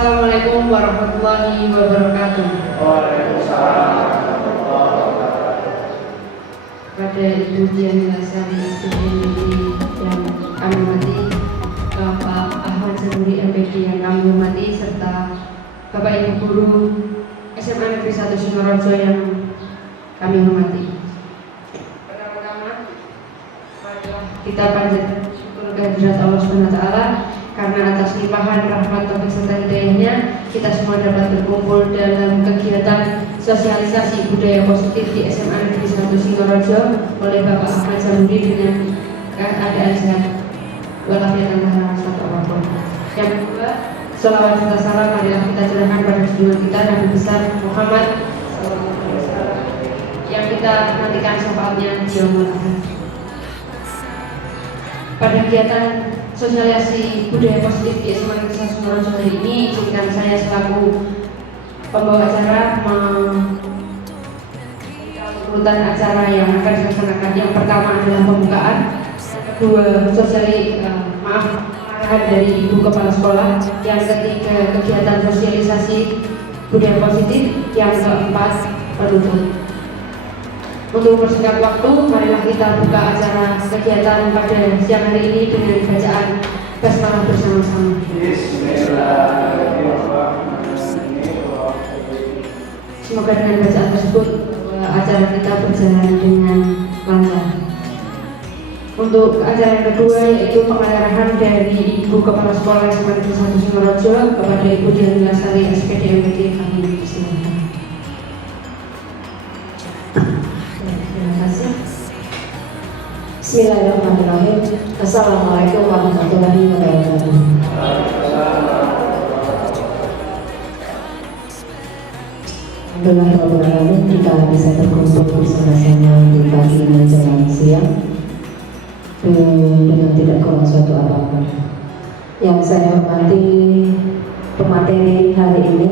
Assalamualaikum warahmatullahi wabarakatuh. Waalaikumsalam. Pada Ibu Dian Lasari SPDMD yang kami hormati, Bapak Ahmad Jamuri MPD yang kami hormati, serta Bapak Ibu Guru SMA Negeri 1 Singorojo yang kami hormati. Pertama-tama, marilah kita panjatkan syukur kehadirat Allah SWT karena atas limpahan rahmat taufik serta hidayahnya kita semua dapat berkumpul dalam kegiatan sosialisasi budaya positif di SMA Negeri 1 Singorojo oleh Bapak Ahmad Jamuri dengan keadaan sehat walafiat tanpa rasa apapun. Yang kedua, sholawat serta salam marilah kita curahkan pada junjungan kita Nabi besar Muhammad yang kita nantikan syafaatnya di yaumul akhir. Pada kegiatan sosialisasi budaya positif di SMA Negeri 1 Singorojo hari ini, izinkan saya selaku pembawa acara urutan acara yang akan dilaksanakan. Yang pertama adalah pembukaan, kedua arahan dari Ibu Kepala Sekolah, yang ketiga kegiatan sosialisasi budaya positif, yang keempat penutup. Untuk mempersingkat waktu, marilah kita buka acara kegiatan pada siang hari ini dengan bacaan basmalah bersama-sama. Semoga dengan bacaan tersebut acara kita berjalan dengan lancar. Untuk acara yang kedua yaitu pengarahan dari Ibu Kepala Sekolah SMA Negeri 1 Singorojo kepada Ibu Dian Lasari SPDMD kami persilakan. Terima kasih. Bismillahirrahmanirrahim. Assalamualaikum warahmatullahi wabarakatuh. Alhamdulillah kita bisa berkumpul bersama-sama di pagi menjelang siang dengan tidak kurang suatu apapun. Yang saya hormati pemateri hari ini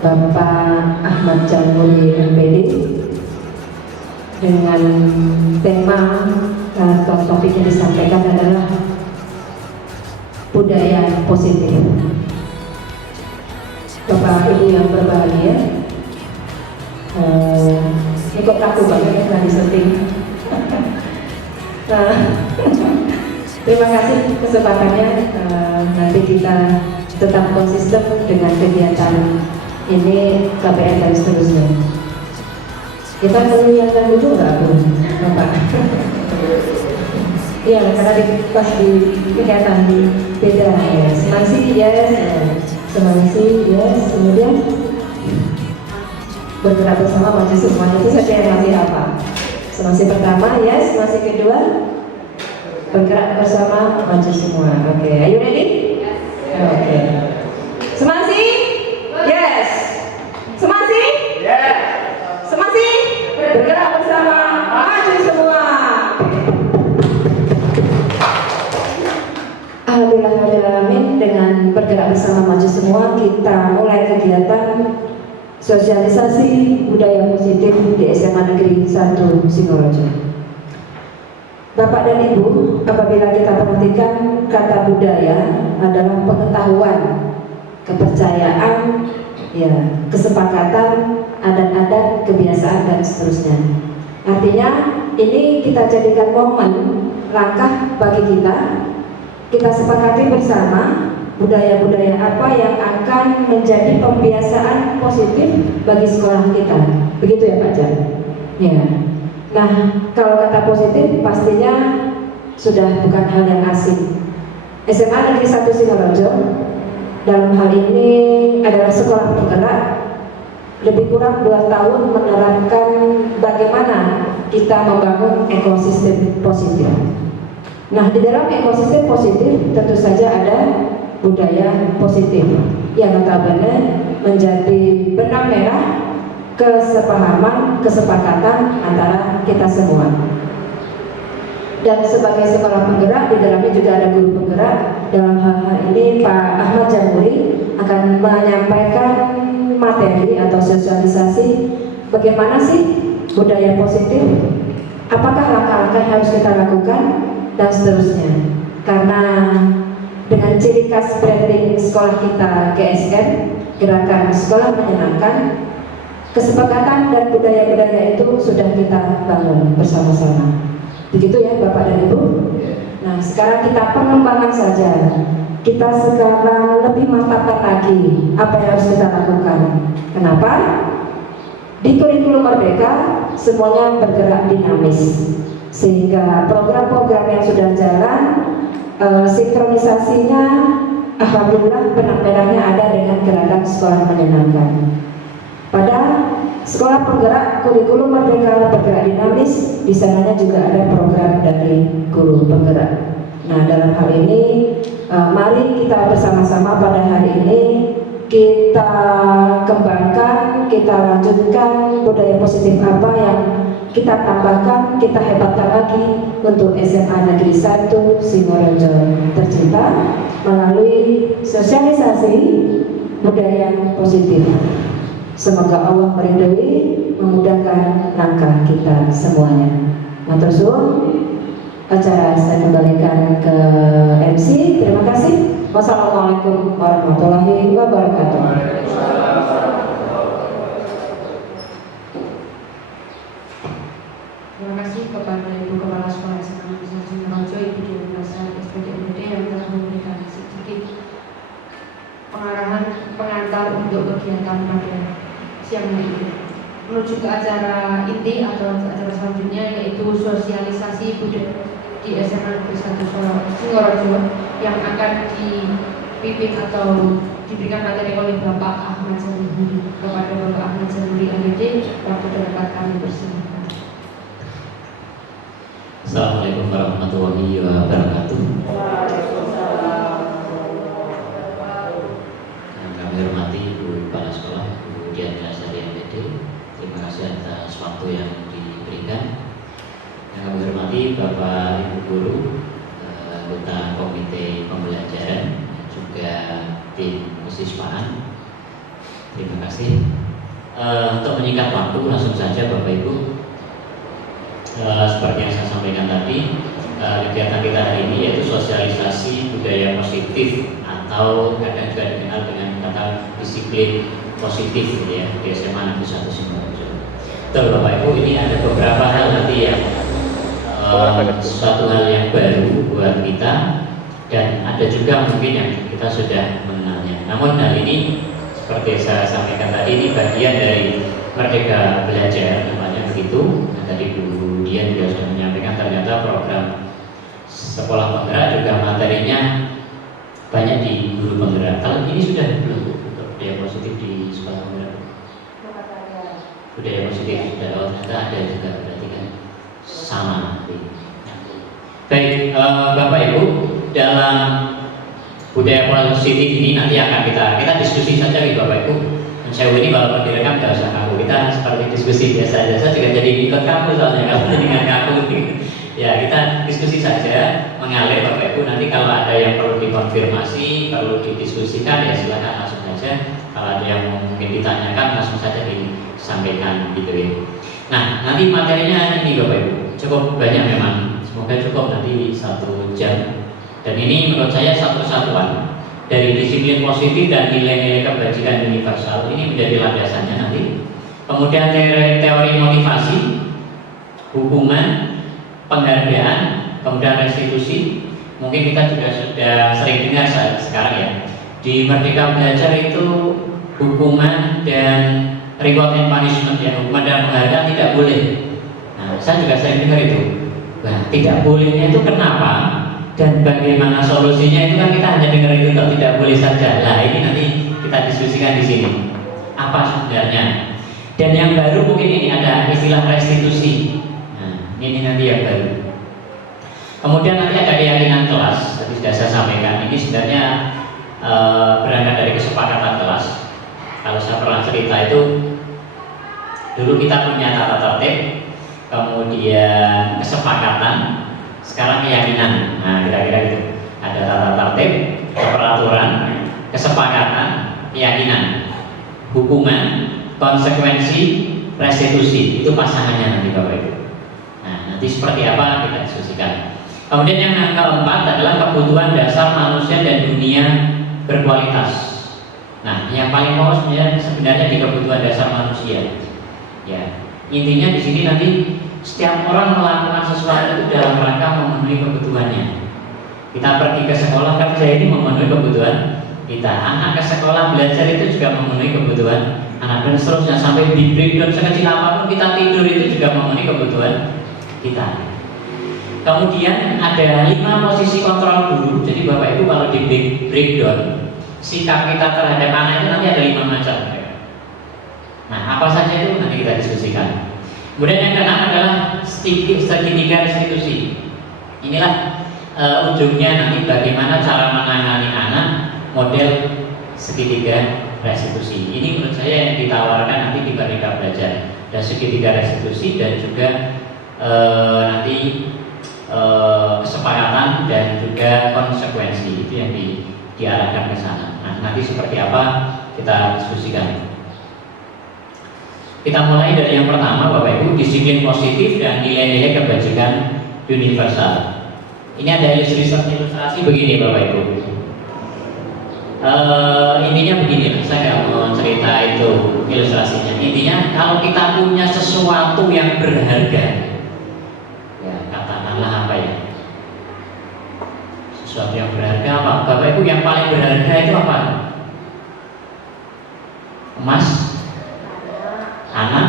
Bapak Ahmad Jamuri MPD dengan tema atau topik yang disampaikan adalah budaya positif. Bapak Ibu yang berbahagia, ikut kaku banget ya di setting. Nah, terima kasih kesempatannya. Nanti kita tetap konsisten dengan kegiatan ini KPN dan seterusnya. Kita menyiapkan dulu nggak Bu, Bapak? Iya, karena pas di kegiatan di beda ya. Semasi yes, semasi yes, kemudian bergerak bersama maju semuanya itu saja yang masih apa? Semasi pertama yes, semasi kedua bergerak bersama maju semua. Oke, are you ready? Yes. Oke. Semasi yes, semasi yes. Semasi bergerak bersama maju semua. Alhamdulillahirrahmanirrahim. Dengan bergerak bersama maju semua, kita mulai kegiatan sosialisasi budaya positif di SMA Negeri 1 Singorojo. Bapak dan Ibu, apabila kita perhatikan kata budaya adalah pengetahuan, kepercayaan, ya, kesepakatan, adat-adat, kebiasaan dan seterusnya. Artinya ini kita jadikan momen langkah bagi kita sepakati bersama budaya-budaya apa yang akan menjadi pembiasaan positif bagi sekolah kita. Begitu ya Pak Jan? Ya. Nah, kalau kata positif pastinya sudah bukan hal yang asing. SMA Negeri 1 Singorojo dalam hal ini adalah sekolah penggerak lebih kurang 2 tahun menerapkan bagaimana kita membangun ekosistem positif. Nah, di dalam ekosistem positif tentu saja ada budaya positif yang notabene menjadi benang merah kesepahaman, kesepakatan antara kita semua. Dan sebagai sekolah penggerak, di dalamnya juga ada guru penggerak. Dalam hal ini Pak Ahmad Jamuri akan menyampaikan materi atau sosialisasi bagaimana sih budaya positif, apakah langkah-langkah yang harus kita lakukan dan seterusnya. Karena dengan ciri khas branding sekolah kita GSM, Gerakan Sekolah Menyenangkan. Kesepakatan dan budaya-budaya itu sudah kita bangun bersama-sama. Begitu ya Bapak dan Ibu. Nah, sekarang kita pengembangan saja. Kita sekarang lebih mantapkan lagi apa yang harus kita lakukan. Kenapa? Di kurikulum Merdeka semuanya bergerak dinamis, sehingga program-program yang sudah jalan sinkronisasinya alhamdulillah benang merahnya ada dengan Gerakan Sekolah Menyenangkan. Pada sekolah penggerak kurikulum Merdeka bergerak dinamis, di sananya juga ada program dari guru penggerak. Nah, dalam hal ini mari kita bersama-sama pada hari ini kita kembangkan, kita lanjutkan budaya positif apa yang kita tambahkan, kita hebatkan lagi untuk SMA Negeri 1 Singorojo tercinta melalui sosialisasi budaya positif. Semoga Allah meridhoi, memudahkan langkah kita semuanya. Matur suwun. Acara saya kembalikan ke MC. Terima kasih. Wassalamualaikum warahmatullahi wabarakatuh. Terima kasih kepada Ibu Kepala Sekolah SMA Negeri 1 Singorojo, Ibu Dewi Prasad SPDMD yang telah memberikan sedikit pengarahan pengantar untuk kegiatan pada siang hari ini. Menuju ke acara inti atau acara selanjutnya, yaitu sosialisasi budaya di SMA Negeri 1 Singorojo yang akan dipimpin atau diberikan materi oleh Bapak Ahmad Zahuri. Kepada Bapak Ahmad Zahuri MD, waktu terdekat kami persilakan. Assalamualaikum warahmatullahi wabarakatuh. Kami hormati Ibu Kepala Sekolah, Ibu Dian Dasari MPD. Terima kasih atas waktu yang diberikan. Yang kami hormati Bapak Ibu Guru, anggota Komite Pembelajaran, dan juga tim kesiswaan. Terima kasih. Untuk menyingkat waktu, langsung saja Bapak Ibu. Seperti yang saya sampaikan tadi, kegiatan kita hari ini yaitu sosialisasi budaya positif atau kadang juga dikenal dengan kata disiplin positif ya di SMA Negeri 1 Singorojo. Betul Bapak Ibu, ini ada beberapa hal nanti yang suatu hal yang baru buat kita, dan ada juga mungkin yang kita sudah mengenalnya. Namun hal ini seperti saya sampaikan tadi, ini bagian dari Merdeka Belajar namanya begitu. Nah, tadi Bu Dian juga sudah menyampaikan ternyata program sekolah penggerak juga materinya banyak di guru penggerak. Kalau ini sudah belum untuk budaya positif di sekolah penggerak? Budaya positif sudah, oh ternyata ada juga, berarti kan sama. Baik, Bapak Ibu, dalam budaya positif ini nanti akan kita diskusi saja nih Bapak Ibu. Saya ini walaupun direkam tidak usah kaku, kita seperti diskusi biasa-biasa juga jadi ikut kaku soalnya kalau dengan kaku. Ya kita diskusi saja mengalir Bapak Ibu. Nanti kalau ada yang perlu dikonfirmasi, perlu didiskusikan ya silakan langsung saja. Kalau ada yang mungkin ditanyakan langsung saja disampaikan gitu ya. Nah nanti materinya ini Bapak Ibu cukup banyak memang. Semoga cukup nanti 1 jam. Dan ini menurut saya satu kesatuan dari disiplin positif dan nilai-nilai kebajikan universal ini menjadi landasannya nanti. Kemudian teori motivasi, hukuman, penghargaan, kemudian restitusi. Mungkin kita juga sudah sering dengar sekarang ya. Di Merdeka Belajar itu hukuman dan reward and punishment ya, hukuman dan penghargaan tidak boleh. Nah, saya juga sering dengar itu. Nah, tidak bolehnya itu kenapa? Dan bagaimana solusinya itu kan kita hanya dengar itu toh, tidak boleh saja. Nah ini nanti kita diskusikan di sini apa sebenarnya. Dan yang baru mungkin ini ada istilah restitusi. Nah ini nanti yang baru. Kemudian nanti ada keyakinan kelas. Tadi sudah saya sampaikan. Ini sebenarnya berangkat dari kesepakatan kelas. Kalau saya pernah cerita itu, dulu kita punya tata tertib, kemudian kesepakatan. Sekarang keyakinan, nah kira-kira itu ada tata tertib, peraturan, kesepakatan, keyakinan, hukuman, konsekuensi, restitusi. Itu pasangannya nanti Bapak Ibu. Nah nanti seperti apa kita diskusikan. Kemudian yang keempat adalah kebutuhan dasar manusia dan dunia berkualitas. Nah, yang paling pokok sebenarnya di kebutuhan dasar manusia. Ya, intinya di sini nanti setiap orang melakukan sesuatu itu dalam rangka memenuhi kebutuhannya. Kita pergi ke sekolah kerja ini memenuhi kebutuhan kita. Anak ke sekolah belajar itu juga memenuhi kebutuhan anak, dan seterusnya sampai di breakdown sekecil apapun kita tidur itu juga memenuhi kebutuhan kita. Kemudian ada 5 posisi kontrol guru. Jadi Bapak Ibu kalau di breakdown sikap kita terhadap anak itu nanti ada 5 macam. Nah, apa saja itu nanti kita diskusikan. Kemudian yang keenam adalah segitiga restitusi. Inilah ujungnya nanti bagaimana cara menangani anak model segitiga restitusi. Ini menurut saya yang ditawarkan nanti di Merdeka Belajar. Dan segitiga restitusi dan juga nanti kesepakatan dan juga konsekuensi itu yang diarahkan ke sana. Nah, nanti seperti apa kita diskusikan. Kita mulai dari yang pertama, Bapak Ibu, disiplin positif dan nilai-nilai kebajikan universal. Ini ada ilustrasi begini, Bapak Ibu. Intinya begini, saya nggak mau cerita itu ilustrasinya. Intinya kalau kita punya sesuatu yang berharga, ya katakanlah apa ya? Sesuatu yang berharga apa? Bapak Ibu, yang paling berharga itu apa? Emas, anak,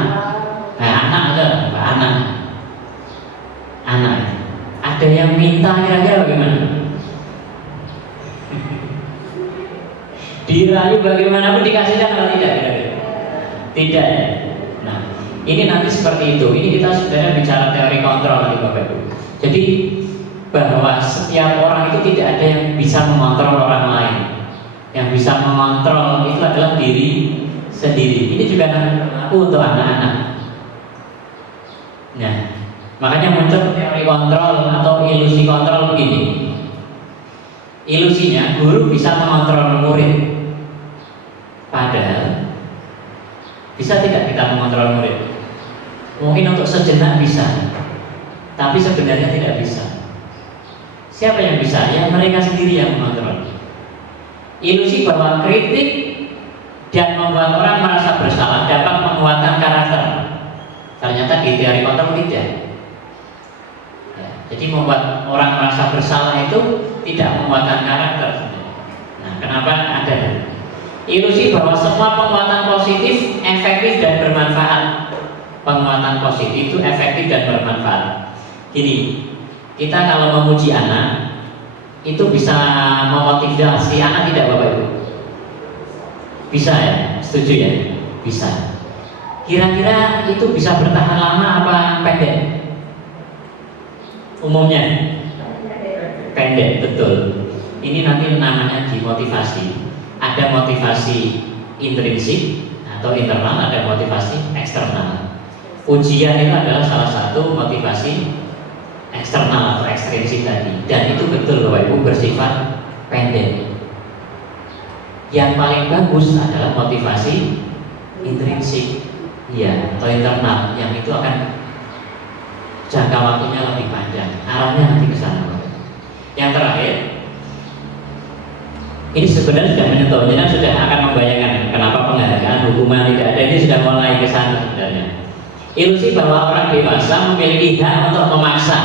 anak ada, anak. Ada yang minta kira-kira bagaimana? Dirayu bagaimanapun dikasihkan atau tidak? Tidak. Nah, ini nanti seperti itu. Ini kita sebenarnya bicara teori kontrol nanti Bapak Ibu. Jadi bahwa setiap orang itu tidak ada yang bisa mengontrol orang lain. Yang bisa mengontrol itu adalah diri sendiri. Ini juga berlaku untuk anak-anak. Nah, makanya muncul teori kontrol atau ilusi kontrol begini. Ilusinya guru bisa mengontrol murid, padahal bisa tidak kita mengontrol murid? Mungkin untuk sejenak bisa, tapi sebenarnya tidak bisa. Siapa yang bisa? Ya mereka sendiri yang mengontrol. Ilusi bahwa kritik dan membuat orang merasa bersalah dapat menguatkan karakter. Ternyata di teori kontrol tidak. Ya, jadi membuat orang merasa bersalah itu tidak menguatkan karakter. Nah, kenapa ada ilusi bahwa semua penguatan positif efektif dan bermanfaat? Penguatan positif itu efektif dan bermanfaat. Gini, kita kalau memuji anak itu bisa memotivasi anak tidak, Bapak Ibu? Bisa ya? Setuju ya? Bisa. Kira-kira itu bisa bertahan lama apa pendek? Umumnya pendek, betul. Ini nanti namanya dimotivasi. Ada motivasi intrinsik atau internal, ada motivasi eksternal. Ujian itu adalah salah satu motivasi eksternal atau ekstrinsik tadi. Dan itu betul Bapak Ibu bersifat pendek. Yang paling bagus adalah motivasi intrinsik, ya, atau internal, yang itu akan jangka waktunya lebih panjang. Arahnya nanti ke sana. Yang terakhir, ini sebenarnya sudah menyentuh, jadi sudah akan membayangkan kenapa penghargaan hukuman tidak ada, ini sudah mulai ke sana sebenarnya. Ilusi bahwa orang dewasa memiliki hak untuk memaksa.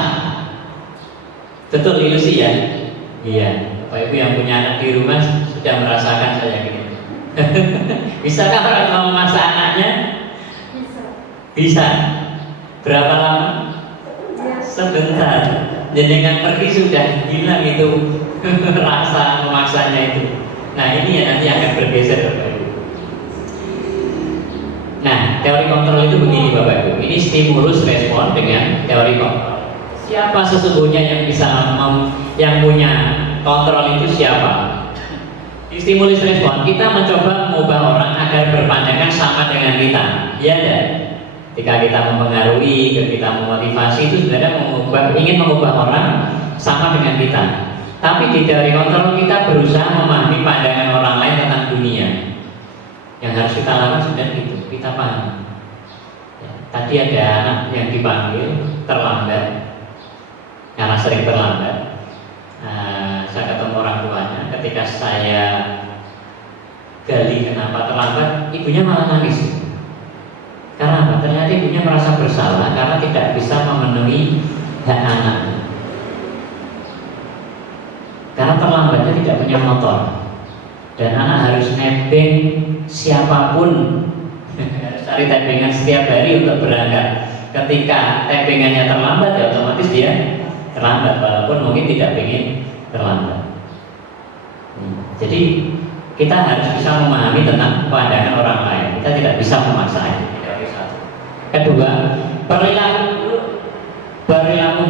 Betul ilusi ya? Iya. Bapak Ibu yang punya anak di rumah sudah merasakan saya gini. Bisakah orang mau memaksa anaknya? Bisa. Berapa lama? Sebentar. Jenengan pergi sudah hilang itu rasa memaksanya itu. Nah, ini yang nanti akan bergeser Bapak Ibu. Nah, teori kontrol itu begini Bapak Ibu. Ini stimulus respon dengan teori kontrol. Siapa sesungguhnya yang bisa yang punya kontrol itu siapa? Di stimulus respon kita mencoba mengubah orang agar berpandangan sama dengan kita. Iya enggak? Ketika kita mempengaruhi, ketika kita memotivasi, itu sebenarnya ingin mengubah orang sama dengan kita. Tapi di teori kontrol kita berusaha memahami pandangan orang lain tentang dunia. Yang harus kita lakukan sebenarnya itu, kita paham. Ya, tadi ada anak yang dipanggil terlambat karena karena sering terlambat. Saya ketemu orang tuanya, ketika saya gali kenapa terlambat, ibunya malah nangis. Karena apa? Ternyata ibunya merasa bersalah karena tidak bisa memenuhi hak anak. Karena terlambatnya tidak punya motor, dan anak harus nebeng siapapun, harus cari tebengan setiap hari untuk berangkat. Ketika tebengannya terlambat, ya otomatis dia terlambat, walaupun mungkin tidak ingin terlambat. Jadi kita harus bisa memahami tentang pandangan orang lain. Kita tidak bisa memaksa. Kedua, perilaku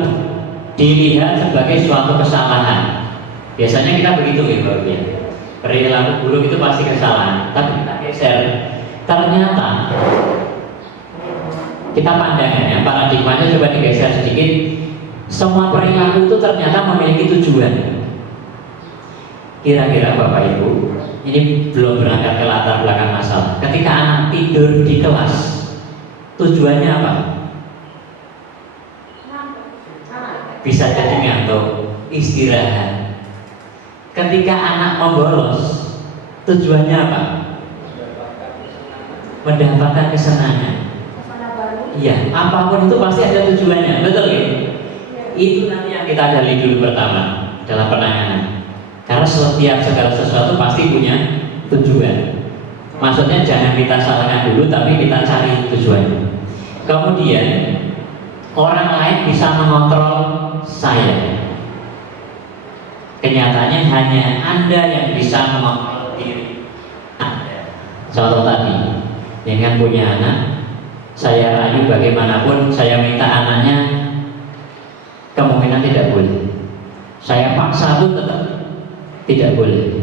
dilihat sebagai suatu kesalahan. Biasanya kita begitu ya, Bapak ya. Perilaku buruk itu pasti kesalahan. Tapi kita geser, ternyata kita pandangannya, paradigmanya coba digeser sedikit. Semua perilaku itu ternyata memiliki tujuan. Kira-kira Bapak Ibu, ini belum berangkat ke latar belakang masalah. Ketika anak tidur di kelas, tujuannya apa? Bisa jadi ngantuk, istirahat. Ketika anak membolos, tujuannya apa? Mendapatkan kesenangan. Iya, apapun itu pasti ada tujuannya, betul ya? Itu nanti yang kita gali dulu pertama dalam penanganan. Karena setiap segala sesuatu pasti punya tujuan. Maksudnya jangan kita salahkan dulu, tapi kita cari tujuannya. Kemudian orang lain bisa mengontrol saya. Kenyataannya hanya Anda yang bisa mengontrol diri Anda. Contoh tadi, dengan punya anak, saya rayu bagaimanapun, saya minta anaknya, kemungkinan tidak boleh. Saya paksa pun tetap tidak boleh.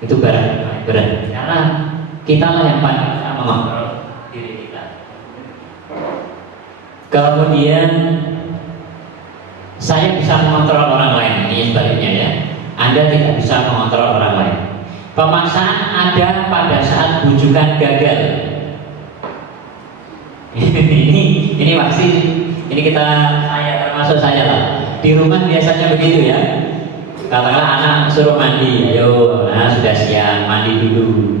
Itu berat, karena kita lah yang paling bisa mengontrol diri kita. Kemudian saya bisa mengontrol orang lain. Ini sebaliknya ya, Anda tidak bisa mengontrol orang lain. Pemaksaan ada pada saat bujukan gagal. ini pasti, ini kita, saya termasuk saya lah. Di rumah biasanya begitu ya. Katakanlah anak suruh mandi, ayo, nah sudah siap, mandi dulu.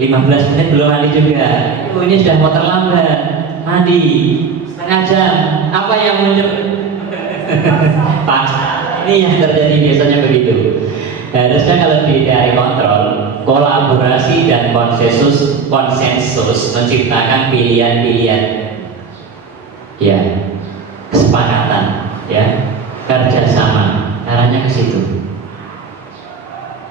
15 menit belum mandi juga. Oh, ini sudah mau terlambat, mandi setengah jam. Apa yang muncul? Paksa. Ini yang terjadi biasanya begitu. Harusnya kalau dari kontrol, kolaborasi dan konsensus menciptakan pilihan-pilihan, ya, kesepakatan, ya, kerjasama. Arahnya ke situ.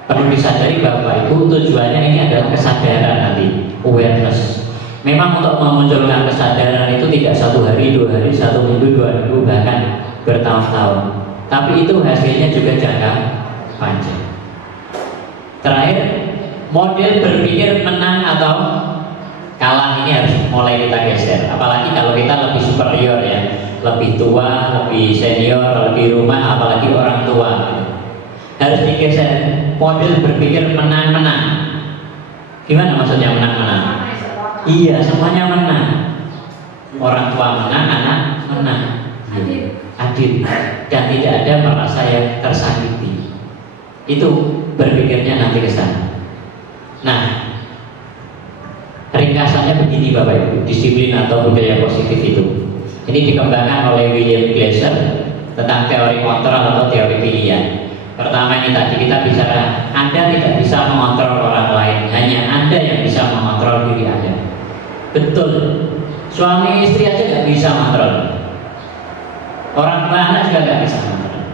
Perlu disadari Bapak Ibu, tujuannya ini adalah kesadaran nanti, awareness. Memang untuk memunculkan kesadaran itu tidak 1 hari, 2 hari, 1 minggu, 2 minggu, bahkan bertahun-tahun. Tapi itu hasilnya juga jangka panjang. Terakhir, model berpikir menang atau kalah ini harus mulai kita geser. Apalagi kalau kita lebih superior ya, lebih tua, lebih senior, lebih rumah, apalagi orang tua, harus digeser. Model berpikir menang-menang. Gimana maksudnya menang-menang? Iya, semuanya menang. Orang tua menang, anak menang. Adil. Dan tidak ada merasa yang tersakiti. Itu berpikirnya nanti ke sana. Nah, ringkasannya begini Bapak Ibu, disiplin atau budaya positif itu. Ini dikembangkan oleh William Glasser tentang teori kontrol atau teori pilihan. Pertama ini tadi kita bicara, Anda tidak bisa mengontrol orang lain, hanya Anda yang bisa mengontrol diri Anda. Betul, suami istri aja nggak bisa mengontrol, orang tua anak juga nggak bisa mengontrol.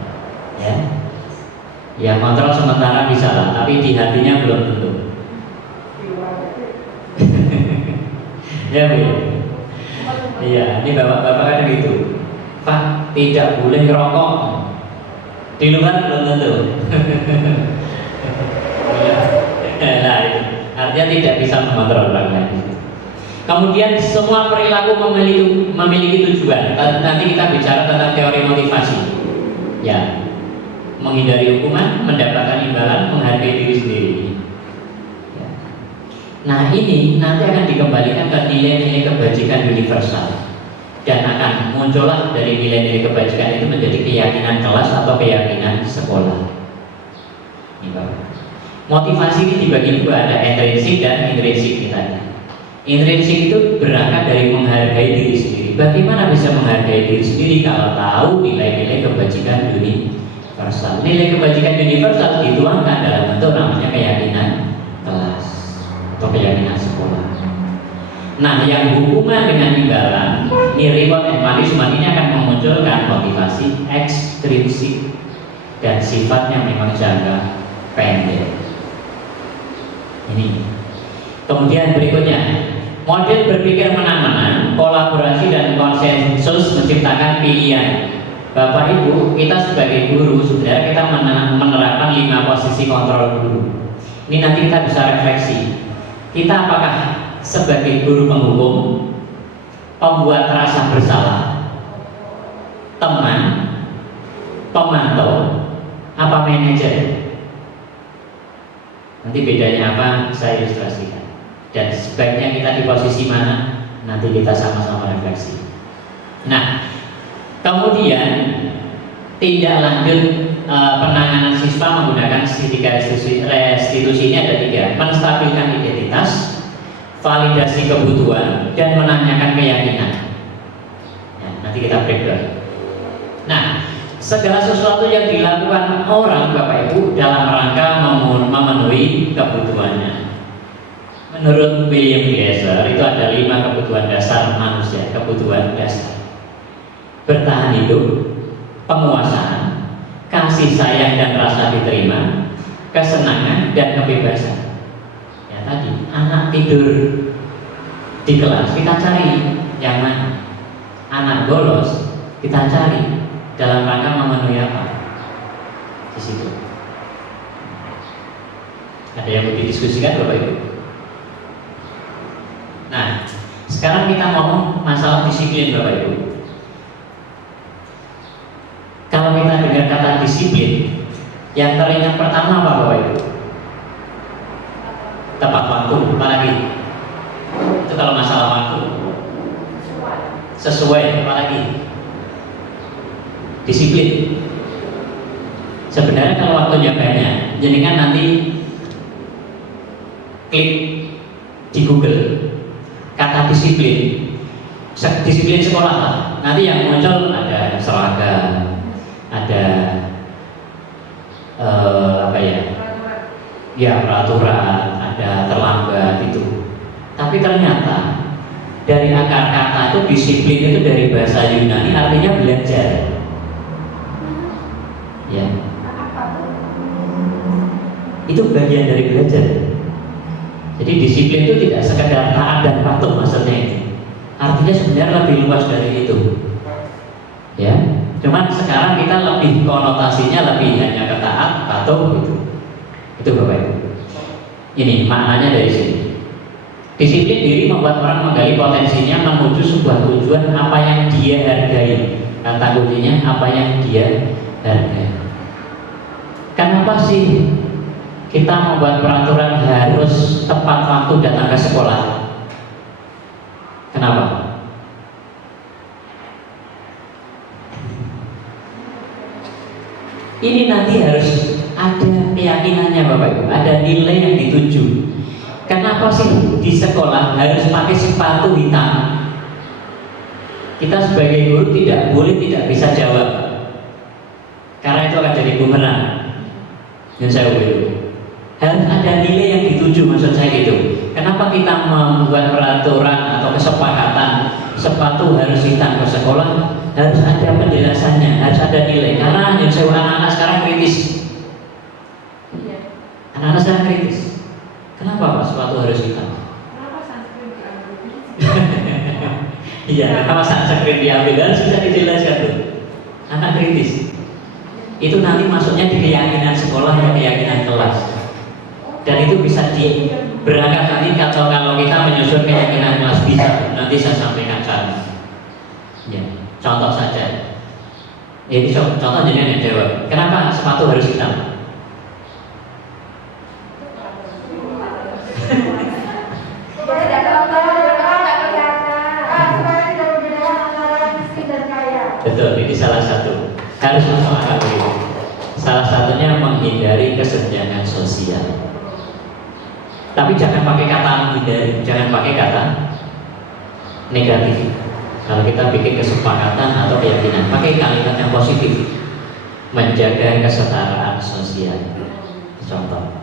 Ya kontrol sementara bisa lah, tapi di hatinya belum tentu. Ya Bu. Iya, ini bapak-bapak kan gitu. Pak, tidak boleh ngerokok. Di luar belum tentu. Nah, artinya tidak bisa mengontrol orang lain. Kemudian semua perilaku memiliki tujuan. Nanti kita bicara tentang teori motivasi. Ya, menghindari hukuman, mendapatkan imbalan, menghargai diri sendiri. Nah ini nanti akan dikembalikan ke nilai-nilai kebajikan universal. dan akan muncullah dari nilai-nilai kebajikan itu menjadi keyakinan kelas atau keyakinan sekolah. Ini Bapak. Motivasi ini dibagi dua, ada intrinsik dan intrinsik tadi. Intrinsik itu berangkat dari menghargai diri sendiri. Bagaimana bisa menghargai diri sendiri kalau tahu nilai-nilai kebajikan universal? Nilai kebajikan universal dituangkan dalam bentuk namanya keyakinan kelas atau keyakinan sekolah. Nah, yang hubungan dengan imbalan, ini reward and punishment ini akan memunculkan motivasi ekstrinsik dan sifatnya memang jangka pendek. Ini. Kemudian berikutnya, model berpikir menang-menang, kolaborasi dan konsensus menciptakan pilihan. Bapak Ibu, kita sebagai guru sebenarnya kita menerapkan 5 posisi kontrol guru. Ini nanti kita bisa refleksi. Kita apakah sebagai guru penghukum, pembuat rasa bersalah, teman, pemantau, apa manajer? Nanti bedanya apa saya ilustrasikan. Dan sebaiknya kita di posisi mana, nanti kita sama-sama refleksi. Nah, kemudian tindak lanjut penanganan siswa menggunakan tiga restitusi ini ada 3: menstabilkan identitas, validasi kebutuhan, dan menanyakan keyakinan. Ya, nanti kita breakdown. Nah, segala sesuatu yang dilakukan orang Bapak Ibu dalam rangka memenuhi kebutuhannya. Menurut William Glasser itu ada 5 kebutuhan dasar manusia, kebutuhan dasar: bertahan hidup, penguasaan, kasih sayang dan rasa diterima, kesenangan dan kebebasan. Ya tadi, anak tidur di kelas kita cari yang mana, anak bolos kita cari dalam rangka memenuhi apa? Di situ. Ada yang mau didiskusikan Bapak Ibu? Nah, sekarang kita ngomong masalah disiplin Bapak Ibu. Kalau kita dengar kata disiplin, yang teringat pertama apa Bapak Ibu? Tepat waktu, apalagi? Itu kalau masalah waktu. Sesuai, apalagi? Disiplin. Sebenarnya kalau waktunya banyak, jadi kan nanti klik di Google kata disiplin, disiplin sekolah lah. Nanti yang muncul ada seragam, ada apa ya? Ya peraturan, ada terlambat itu. Tapi ternyata dari akar kata itu disiplin itu dari bahasa Yunani artinya belajar. Ya. Itu bagian dari belajar. Jadi disiplin itu tidak sekedar taat dan patuh maksudnya itu. Artinya sebenarnya lebih luas dari itu. Ya. Cuman sekarang kita lebih konotasinya lebih hanya ke taat, patuh gitu. Itu Bapak Ibu. Ini maknanya dari sini. Disiplin diri membuat orang menggali potensinya menuju sebuah tujuan apa yang dia hargai. Kata kuncinya apa yang dia hargai. Kenapa sih kita membuat peraturan harus tepat waktu datang ke sekolah? Kenapa? Ini nanti harus ada keyakinannya Bapak Ibu, ada nilai yang dituju. Kenapa sih di sekolah harus pakai sepatu hitam? Kita sebagai guru tidak bisa jawab, karena itu akan jadi bumerang. Dan saya ulang, harus ada nilai yang dituju, maksud saya gitu. Kenapa kita membuat peraturan atau kesepakatan sepatu harus hitam ke sekolah? Harus ada penjelasannya, harus ada nilai. Karena yang saya ulang, anak-anak sekarang kritis. Anak-anak sekarang kritis. Kenapa Pak sepatu harus hitam? Kenapa sunscreen diambil? Iya, kenapa sunscreen diambil? Harus bisa dijelaskan tuh. Anak kritis. Itu nanti masuknya di keyakinan sekolah atau keyakinan kelas. Dan itu bisa berangkat nanti kalau kita menyusun keyakinan kelas bisa. Nanti saya sampaikan cara. Ya, contoh saja. Ini contoh jenengan yang jawab. Kenapa sepatu harus hitam? Betul, ini salah satu. Harus masuk akal begitu. Salah satunya menghindari kesenjangan sosial. Tapi jangan pakai kata menghindari, jangan pakai kata negatif. Kalau kita bikin kesepakatan atau keyakinan, pakai kalimat yang positif. Menjaga kesetaraan sosial. Contoh.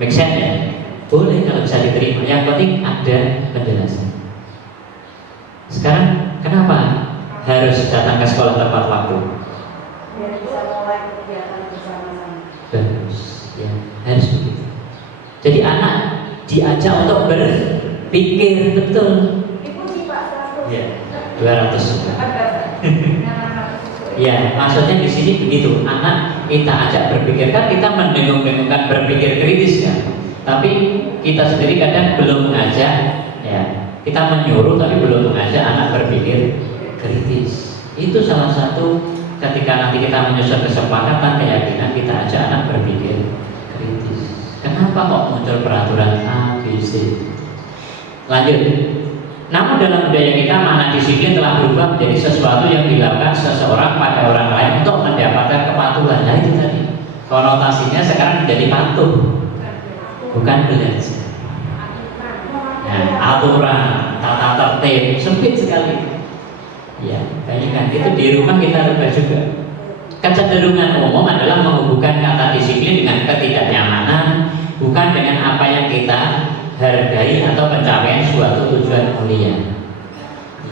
Make sense ya? Boleh kalau bisa diterima. Yang penting ada penjelasan. Sekarang kenapa harus datang ke sekolah tepat waktu? Biar bisa mulai kegiatan bersama-sama. Bagus, ya harus begitu. Jadi anak diajak untuk berpikir betul. Ibu sih Pak 100. Ya, 200 juga. Ya, maksudnya di sini begitu. Anak kita ajak berpikir, kan kita mendengung-dengungkan berpikir kritis ya. Tapi kita sendiri kadang belum mengajak, ya. Kita menyuruh tapi belum mengajak anak berpikir kritis. Itu salah satu ketika nanti kita menyusun kesepakatan keyakinan, kita ajak anak berpikir kritis. Kenapa kok muncul peraturan A, B, C? Lanjut. Namun dalam budaya kita makna disiplin telah berubah menjadi sesuatu yang dilakukan seseorang pada orang lain untuk mendapatkan kepatuhan. Nah itu tadi konotasinya sekarang menjadi patuh, bukan belajar. Nah, aturan, tata tertib sempit sekali. Ya, bayangkan itu di rumah kita rubah juga. Kecenderungan umum adalah menghubungkan kata disiplin dengan ketidaknyamanan, bukan dengan apa yang kita hargai atau pencapaian suatu tujuan mulia.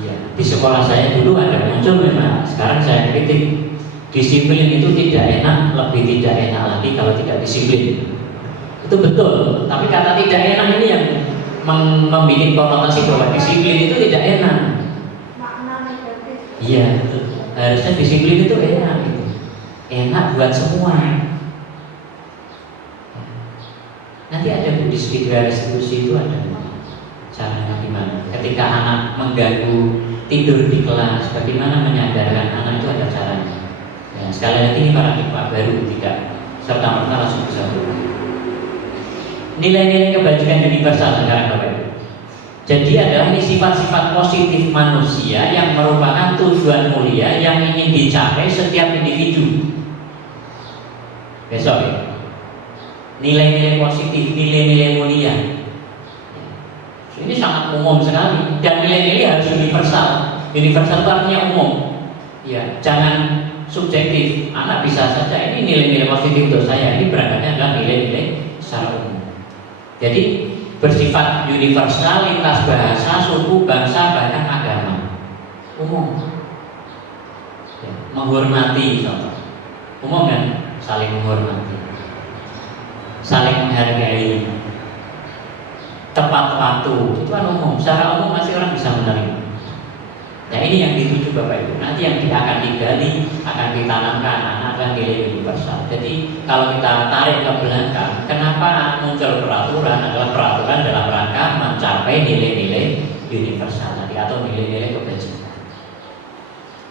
Iya, di sekolah saya dulu ada muncul memang. Sekarang saya kritik. Disiplin itu tidak enak, lebih tidak enak lagi kalau tidak disiplin. Itu betul. Tapi kata tidak enak ini yang membuat konotasi bahwa disiplin itu tidak enak. Makna negatif. Iya, betul. Harusnya disiplin itu enak gitu. Enak buat semua. Nanti ada Buddhis Spiritual Restitusi itu ada caranya gimana. Ketika anak mengganggu tidur di kelas, bagaimana menyadarkan anak itu ada caranya. Ya, sekali lagi ini paradigma baru, tidak serta-merta langsung bisa berubah. Nilai-nilai kebajikan universal sekarang Bapak Ibu. Jadi adalah ini sifat-sifat positif manusia yang merupakan tujuan mulia yang ingin dicapai setiap individu. Besok ya. Nilai-nilai positif, nilai-nilai mulia. Ini sangat umum sekali dan nilai-nilai harus universal. Universal itu artinya umum. Ya, jangan subjektif. Anak bisa saja ini nilai-nilai positif untuk saya. Ini berangkatnya adalah nilai-nilai secara umum. Jadi bersifat universal lintas bahasa, suku, bangsa, bahkan agama. Umum. Ya, menghormati contoh. Umum kan saling menghormati. Saling menghargai, tepat waktu, itu kan umum. Secara umum masih orang bisa menerima. Nah ini yang dituju Bapak Ibu. Nanti yang kita akan digali, akan ditanamkan anak dan nilai universal. Jadi kalau kita tarik ke belakang, kenapa muncul peraturan adalah peraturan dalam rangka mencapai nilai-nilai universal tadi atau nilai-nilai kebajikan.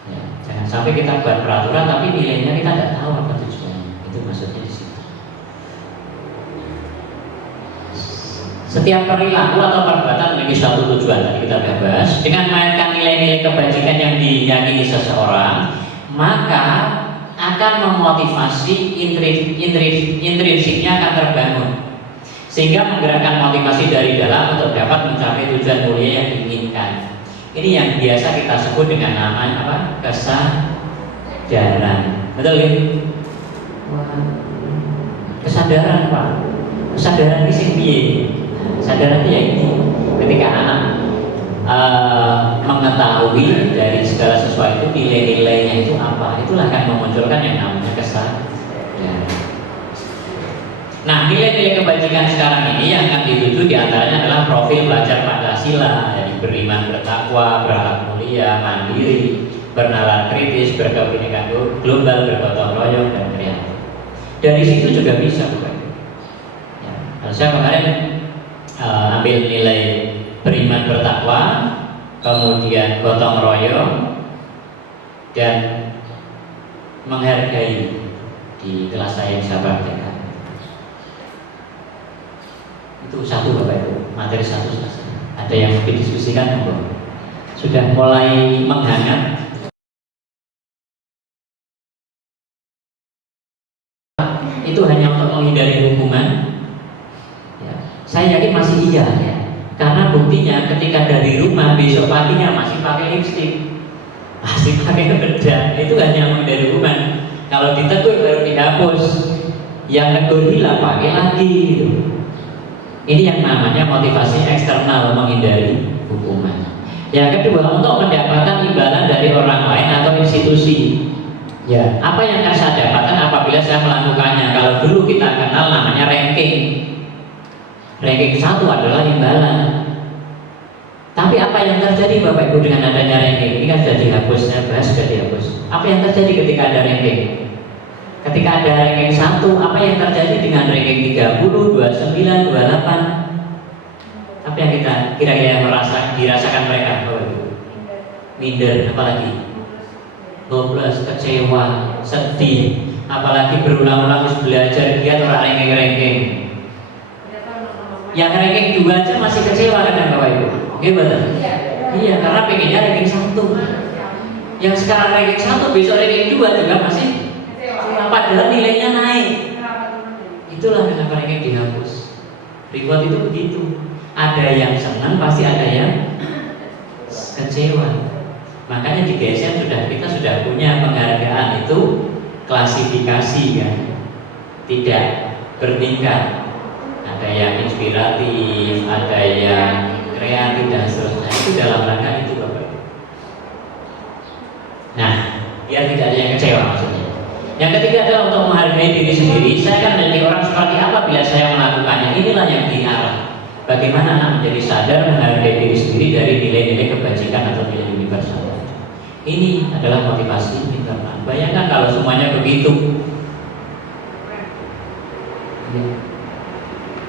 Ya, jangan sampai kita buat peraturan tapi nilainya kita tidak tahu apa tujuannya. Itu maksudnya di situ. Setiap perilaku atau perbuatan memiliki satu tujuan, tadi kita sudah bahas. Dengan mainkan nilai-nilai kebajikan yang diyakini seseorang, maka akan memotivasi intrinsiknya akan terbangun, sehingga menggerakkan motivasi dari dalam untuk dapat mencapai tujuan mulia yang diinginkan. Ini yang biasa kita sebut dengan nama apa? Kesadaran. Betul ya? Kesadaran Pak. Kesadaran ini sing piye? Kesadaran itu ya ini ketika anak mengetahui dari segala sesuatu nilai-nilainya itu apa, itulah akan memunculkan yang namanya kesadaran. Nah, nilai-nilai kebajikan sekarang ini yang akan dituju diantaranya adalah profil belajar Pancasila, jadi beriman, bertakwa, berakhlak mulia, mandiri, bernalar kritis, berkebinekaan global, bergotong royong dan kreatif. Dari situ juga bisa bukan? Ya, saya kemarin ambil nilai beriman, bertakwa, kemudian gotong royong dan menghargai di kelas saya yang saya praktekkan. Itu satu Bapak Ibu, materi satu selesai. Ada yang didiskusikan enggak? sudah mulai menghangat. Itu hanya untuk menghindari hukuman. Ya, saya yakin masih iya ya. Karena buktinya ketika dari rumah besok paginya masih pakai lipstik, masih pakai bedak, itu hanya menghindari hukuman. Kalau ditegur baru dihapus, yang negur hilang pakai lagi gitu. Ini yang namanya motivasi eksternal, menghindari hukuman. Yang kedua, untuk mendapatkan imbalan dari orang lain atau institusi. Ya, apa yang akan saya dapatkan apabila saya melakukannya? Kalau dulu kita kenal namanya ranking. Ranking 1 adalah imbalan. Tapi apa yang terjadi Bapak Ibu dengan adanya ranking? Ini kan sudah dihapus, saya bahas sudah dihapus. Apa yang terjadi ketika ada ranking? Ketika ada ranking 1, apa yang terjadi dengan ranking 30, 29, 28? Apa yang kita kira-kira dirasakan mereka? Minder, apalagi? 12, kecewa, sedih, apalagi berulang-ulang harus belajar giat orang ranking-ranking. Yang ranking 2 aja masih kecewa kadang Bapak Ibu. Gimana? Iya, karena pengennya ranking 1. Yang sekarang ranking 1, besok ranking 2 juga masih kecewa, padahal nilainya naik. Itulah kenapa ranking dihapus. Reward itu begitu. Ada yang senang, pasti ada yang kecewa. Makanya di GSM kita sudah punya penghargaan itu klasifikasi kan, tidak bertingkat. Ada yang inspiratif, ada yang kreatif dan seterusnya. Itu dalam rangka itu Bapak. Nah, biar tidak ada yang kecewa maksudnya. Yang ketiga adalah untuk menghargai diri sendiri. Saya akan menjadi orang seperti apa bila saya melakukannya. Inilah yang diarah. Bagaimana anak menjadi sadar menghargai diri sendiri dari nilai-nilai kebajikan atau nilai universal. Ini adalah motivasi internal. Bayangkan kalau semuanya begitu.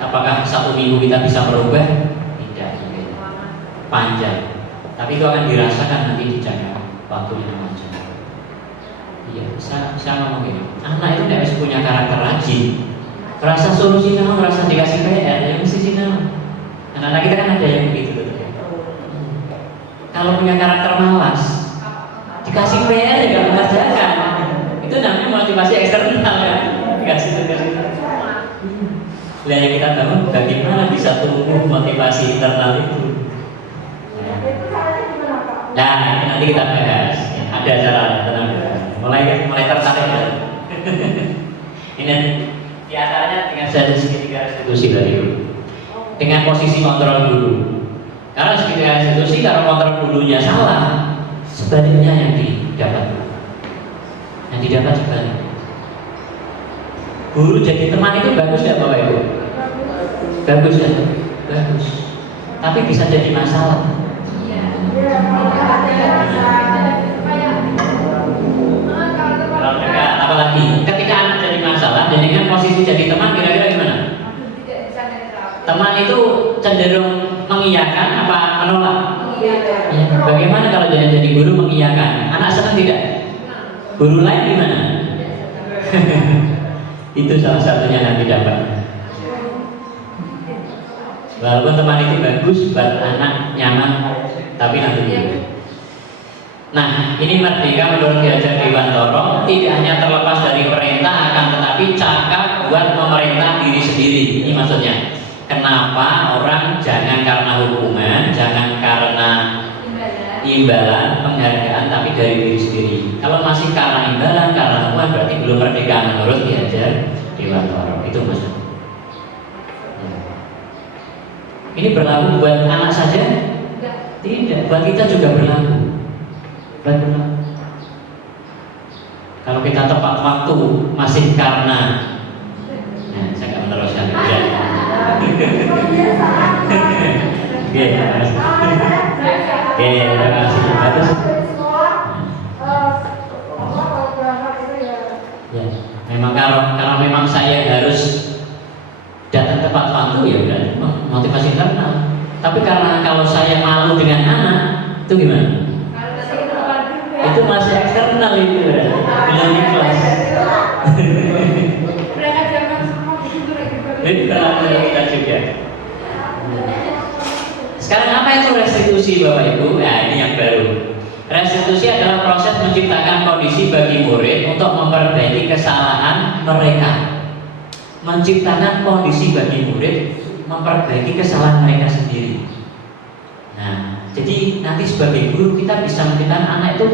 Apakah 1 minggu kita bisa merubah? Tidak. Panjang. Tapi itu akan dirasakan nanti di jangka waktu yang panjang. Iya, saya ngomong gini. Anak itu tidak bisa punya karakter rajin. Rasa solusi kamu, rasa dikasih PR, ya mesti sih kamu. Anak-anak kita kan ada yang begitu. Kalau punya karakter malas, dikasih PR ya gak mengerjakan. Itu namanya motivasi eksternal kan. Dikasih tugas itu. Nah yang kita bangun bagaimana bisa tumbuh motivasi internal itu. Nah ini nanti kita bahas. Ada cara tenang. Mulai tertarik ya. Ini di antaranya dengan segitiga restitusi tadi. Dengan posisi kontrol dulu. Karena segitiga restitusi kalau kontrol dulunya salah, sebaliknya yang didapat. Yang didapat sebaliknya. Guru jadi teman itu bagus ya Bapak Ibu? Bagus ya? Bagus. Tapi bisa jadi masalah. Kalau dekat, apalagi ketika anak jadi masalah dan dengan posisi jadi teman, kira-kira gimana? Teman itu cenderung mengiyakan apa menolak? Ya, bagaimana kalau jadi guru mengiyakan? Anak senang tidak? Guru lain gimana? Itu salah satunya nanti dapat. Walaupun teman itu bagus buat anak nyaman, tapi nanti dulu. Nah, ini Merdeka menurut Ki Hajar Dewantoro tidak hanya terlepas dari perintah, akan tetapi cakap buat memerintah diri sendiri. Ini maksudnya. Kenapa orang jangan karena hukuman, jangan karena imbalan, penghargaan, tapi dari diri sendiri. Kalau masih karena imbalan, karena hukuman, berarti belum merdeka menurut Ki Hajar Dewantoro. Itu maksudnya. Ini berlaku buat anak saja? Tidak, buat kita juga berlaku. Kalau kita tepat waktu masih karena, nah, saya nggak meneruskan ya. Oke, terima kasih. Ya, memang kalau memang saya harus datang tepat waktu ya udah motivasi internal. Tapi karena kalau saya malu dengan anak, itu gimana? Itu masih eksternal itu ya. Belum ikhlas. Itu berlaku kita juga. Sekarang apa itu restitusi Bapak Ibu? Nah ini yang Restitusi adalah proses menciptakan kondisi bagi murid untuk memperbaiki kesalahan mereka. Menciptakan kondisi bagi murid memperbaiki kesalahan mereka sendiri. Nah, jadi nanti sebagai guru kita bisa menciptakan anak itu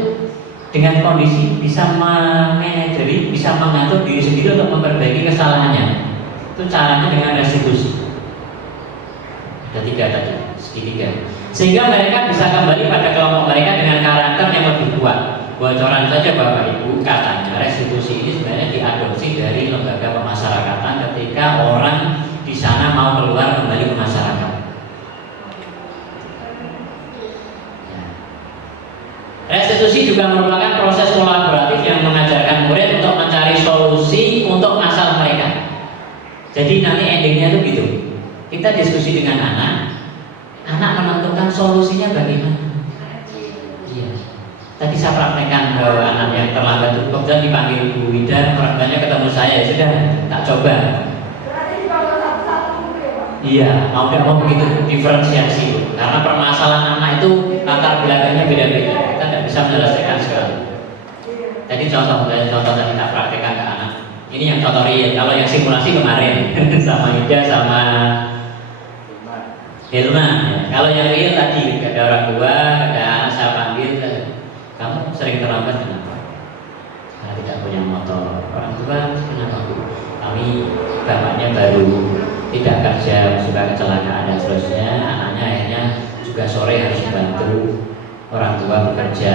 dengan kondisi bisa memanajeri, bisa mengatur diri sendiri untuk memperbaiki kesalahannya. Itu caranya dengan restitusi. Ada 3 tadi, segitiga. Sehingga mereka bisa kembali pada kelompok mereka dengan karakter yang lebih kuat. Bocoran saja Bapak Ibu, katanya restitusi ini sebenarnya diadopsi dari lembaga pemasyarakatan ketika orang di sana mau keluar kembali ke masyarakat. Restitusi juga merupakan proses kolaboratif yang mengajarkan murid untuk mencari solusi untuk masalah mereka. Jadi nanti endingnya itu gitu. Kita diskusi dengan anak menentukan solusinya bagaimana. Iya. Tadi saya praktekkan anak yang terlambat itu, kemudian dipanggil Bu Wida, orang tuanya ketemu saya, sudah tak coba. Iya, mau tidak mau begitu diferensiasi, karena permasalahan anak itu latar belakangnya beda-beda. Kita tidak bisa menyelesaikan sekali. Tadi contoh tadi tak praktekkan ke anak. Ini yang contoh real. Kalau yang simulasi kemarin sama Ida sama Hilma. Kalau yang real tadi ada orang tua, ada anak saya panggil, kamu sering terlambat kenapa? Karena tidak punya motor. Orang tua kenapa Bu? Kami bapaknya baru tidak kerja, suka kecelakaan dan seterusnya. Anaknya akhirnya juga sore harus membantu orang tua bekerja.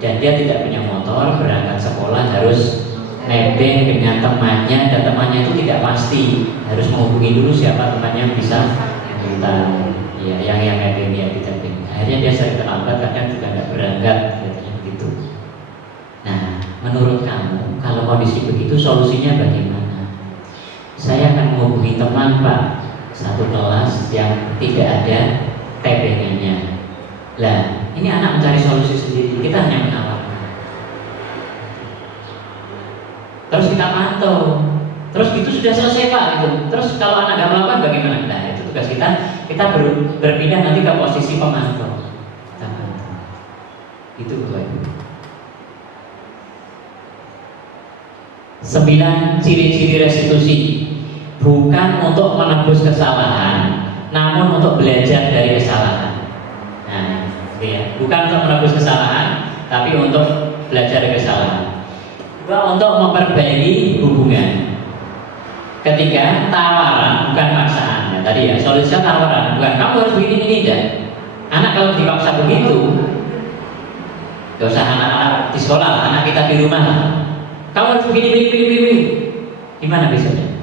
Dan dia tidak punya motor, berangkat sekolah harus nebeng dengan temannya, dan temannya itu tidak pasti, harus menghubungi dulu siapa temannya yang bisa minta ya, yang nebeng dia tidak. Akhirnya dia sering terlambat, kadang juga tidak berangkat, katanya begitu. Nah, menurut kamu kalau kondisi begitu solusinya bagaimana? Saya akan menghubungi teman Pak, satu kelas yang tidak ada tebengannya. Lah, ini anak mencari solusi sendiri, kita hanya menawarkan. Terus kita pantau, terus itu sudah selesai Pak gitu. Terus kalau anak nggak melakukan bagaimana? Nah, itu tugas kita. Kita berpindah nanti ke posisi pemantau. Kita pantau. Itu Bapak Ibu. 9 ciri-ciri restitusi. Bukan untuk menebus kesalahan, namun untuk belajar dari kesalahan. Nah, ya. Bukan untuk menebus kesalahan, tapi untuk belajar dari kesalahan. Juga untuk memperbaiki hubungan. Ketiga, tawaran bukan paksaan. Ya, tadi ya, solusinya tawaran, bukan kamu harus begini ini dan anak kalau dipaksa begitu, gak usah anak-anak di sekolah, anak kita di rumah. Kamu harus begini. Gimana besoknya?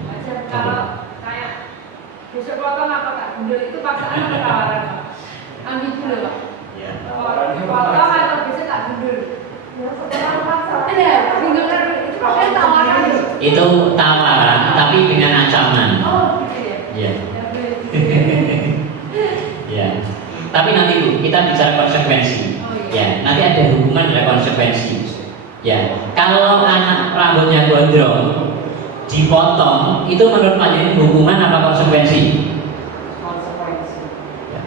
Kalau kayak besok potong apa Kak? Gundul itu paksaan atau tawaran Pak? Ambil dulu Pak. Ya. Potong atau besok tak gundul? Ya, sekarang paksa. Iya, gundul itu pakai tawaran. Itu tawaran tapi dengan ancaman. Oh, gitu ya. Iya. Ya. Tapi nanti Bu, kita bicara konsekuensi. Ya, nanti ada hubungan dengan konsekuensi. Ya, kalau anak rambutnya gondrong dipotong, itu menurut Pak Jadi hukuman apa konsekuensi? Konsekuensi. Ya.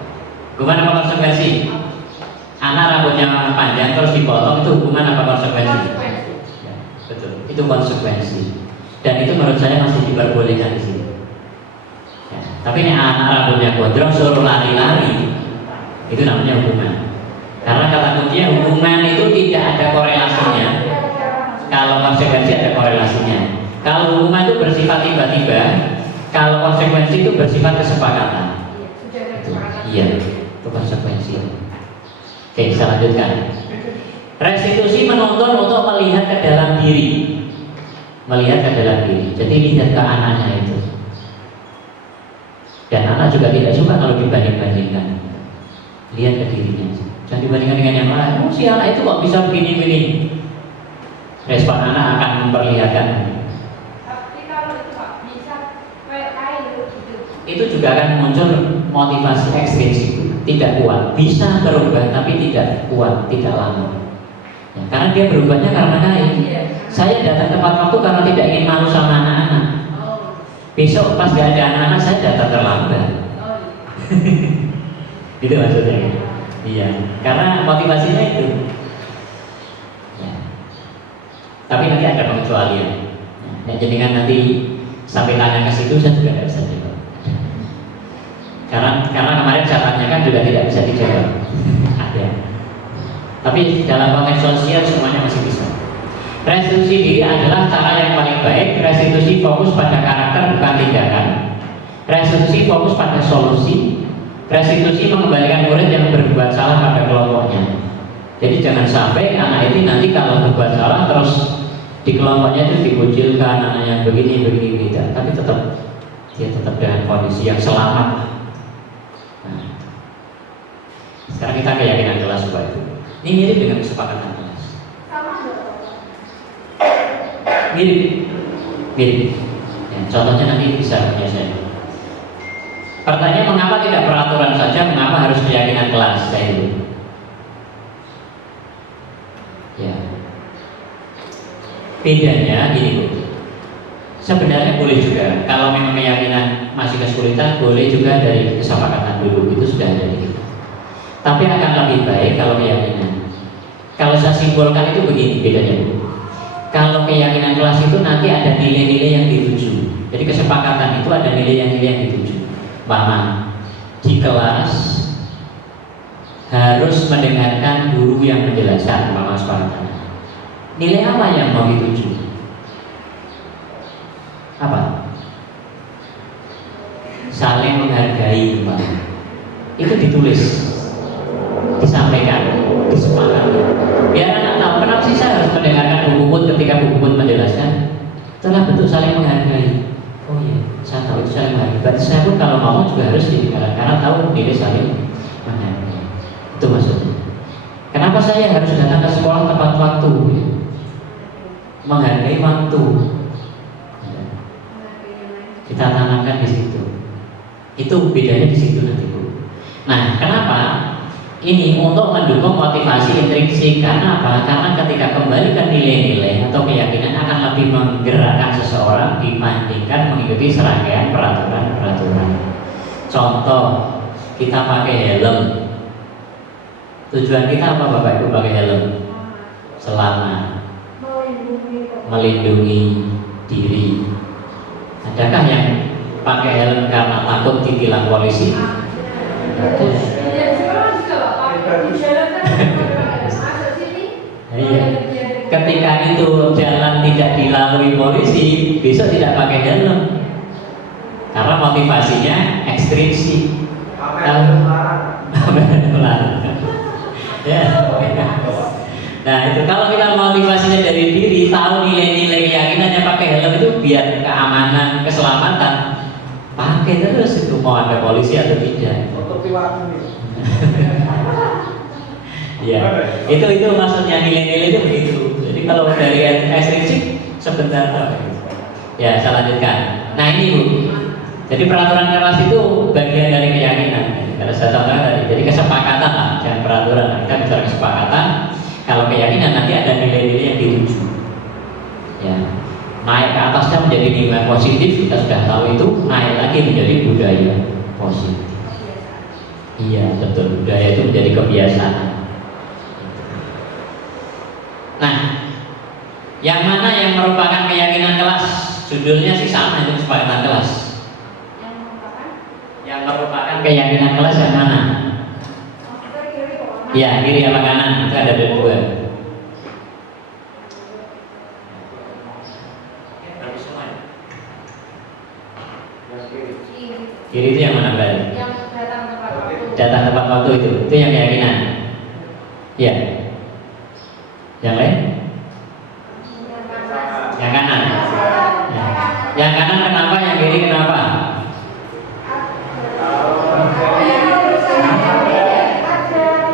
Hukuman apa konsekuensi? Anak rambutnya panjang terus dipotong, itu hukuman apa konsekuensi? Ya, betul, itu konsekuensi. Dan itu menurut saya masih diperbolehkan di sini. Ya. Tapi ini anak rambutnya gondrong suruh lari-lari, itu namanya hukuman. Karena kata kuncinya hukuman itu tidak ada korelasinya. Kalau konsekuensi ada korelasinya. Kalau hukuman itu bersifat tiba-tiba, kalau konsekuensi itu bersifat kesepakatan. Iya, itu konsekuensi. Oke, saya lanjutkan. Restitusi menuntun untuk melihat ke dalam diri, melihat ke dalam diri. Jadi lihat ke anaknya itu. Dan anak juga tidak suka kalau dibanding-bandingkan. Lihat ke dirinya. Jangan dibandingkan dengan yang lain. Oh, si anak itu kok bisa begini-begini. Respon anak akan memperlihatkan. Itu juga akan muncul motivasi ekstrinsik, tidak kuat, bisa berubah tapi tidak kuat, tidak lama. Ya, karena dia berubahnya karena kain. Saya datang tepat waktu karena tidak ingin malu sama anak-anak. Besok pas gak ada anak-anak saya datang terlambat. Gitu maksudnya. Iya, karena motivasinya itu. Tapi nanti ada pengecualian. Dan jenengan nanti sampai tanya ke situ saya juga tidak bisa jawab. Karena kemarin saya tanyakan juga tidak bisa dijawab. Ada. Tapi dalam konteks sosial semuanya masih bisa. Restitusi diri adalah cara yang paling baik. Restitusi fokus pada karakter bukan tindakan. Restitusi fokus pada solusi. Restitusi mengembalikan murid yang berbuat salah pada kelompoknya. Jadi jangan sampai anak ini nanti kalau berbuat salah terus di kelompoknya itu dikucilkan, anaknya begini tidak. Tapi dia tetap dengan kondisi yang selamat. Nah, sekarang kita keyakinan kelas Bapak Ibu. Ini mirip dengan kesepakatan kelas. Mirip. Ya, contohnya nanti bisa menyelesaikan. Pertanyaan mengapa tidak peraturan saja, mengapa harus keyakinan kelas? Saya itu. Ya. Bedanya gini Bu. Sebenarnya boleh juga kalau memang keyakinan masih kesulitan, boleh juga dari kesepakatan dulu, itu sudah ada di kita. Tapi akan lebih baik kalau keyakinan. Kalau saya simpulkan itu begini bedanya Bu. Kalau keyakinan kelas itu nanti ada nilai-nilai yang dituju. Jadi kesepakatan itu ada nilai-nilai yang dituju. Pertama, di kelas harus mendengarkan guru yang menjelaskan kesepakatan. Nilai apa yang mau dituju? Apa? Saling menghargai, Pak. Itu ditulis, disampaikan, disepakati. Biar anak tahu kenapa sih saya harus mendengarkan Bu Puput ketika Bu Puput menjelaskan. Itulah bentuk saling menghargai. Oh iya, saya tahu itu saling menghargai. Berarti saya pun kalau ngomong juga harus didengarkan karena tahu nilai saling menghargai. Itu maksudnya. Kenapa saya harus datang ke sekolah tepat waktu? Menghargai waktu. Kita tanamkan di situ. Itu bedanya di situ nanti Bu. Nah, kenapa? Ini untuk mendukung motivasi intrinsik. Karena apa? Karena ketika kembali ke nilai-nilai atau keyakinan akan lebih menggerakkan seseorang dibandingkan mengikuti serangkaian peraturan-peraturan. Contoh, kita pakai helm. Tujuan kita apa Bapak Ibu pakai helm? Selamat, melindungi diri. Adakah yang pakai helm karena takut ditilang polisi? Iya. Ketika itu jalan tidak dilalui polisi, besok tidak pakai helm. Karena motivasinya ekstrinsik. Ya. Nah itu kalau kita motivasinya dari diri, tahu nilai-nilai keyakinannya pakai helm itu biar keamanan, keselamatan, pakai terus itu mau ada polisi atau tidak. Ya, itu maksudnya nilai-nilai itu begitu. Jadi kalau dari ekstrinsik sebentar. Ya, saya lanjutkan. Nah ini Bu. Jadi peraturan kelas itu bagian dari keyakinan. Kalau saya contohkan tadi, jadi kesepakatan lah, jangan peraturan. Kita bicara kesepakatan. Kalau keyakinan nanti ada nilai-nilai yang dituju. Ya, naik ke atasnya menjadi nilai positif. Kita sudah tahu itu. Naik lagi menjadi budaya positif. Iya betul. Budaya itu menjadi kebiasaan. Nah, yang mana yang merupakan keyakinan kelas? Judulnya sih sama, itu kesepakatan kelas. Yang merupakan keyakinan kelas yang mana? Ya, kiri apa kanan? Itu ada dua. Kiri itu yang mana Mbak? Yang datang tepat waktu. Datang tepat waktu itu yang keyakinan. Ya. Yang lain? Yang kanan. Ya. Yang kanan kenapa? Yang kiri kenapa?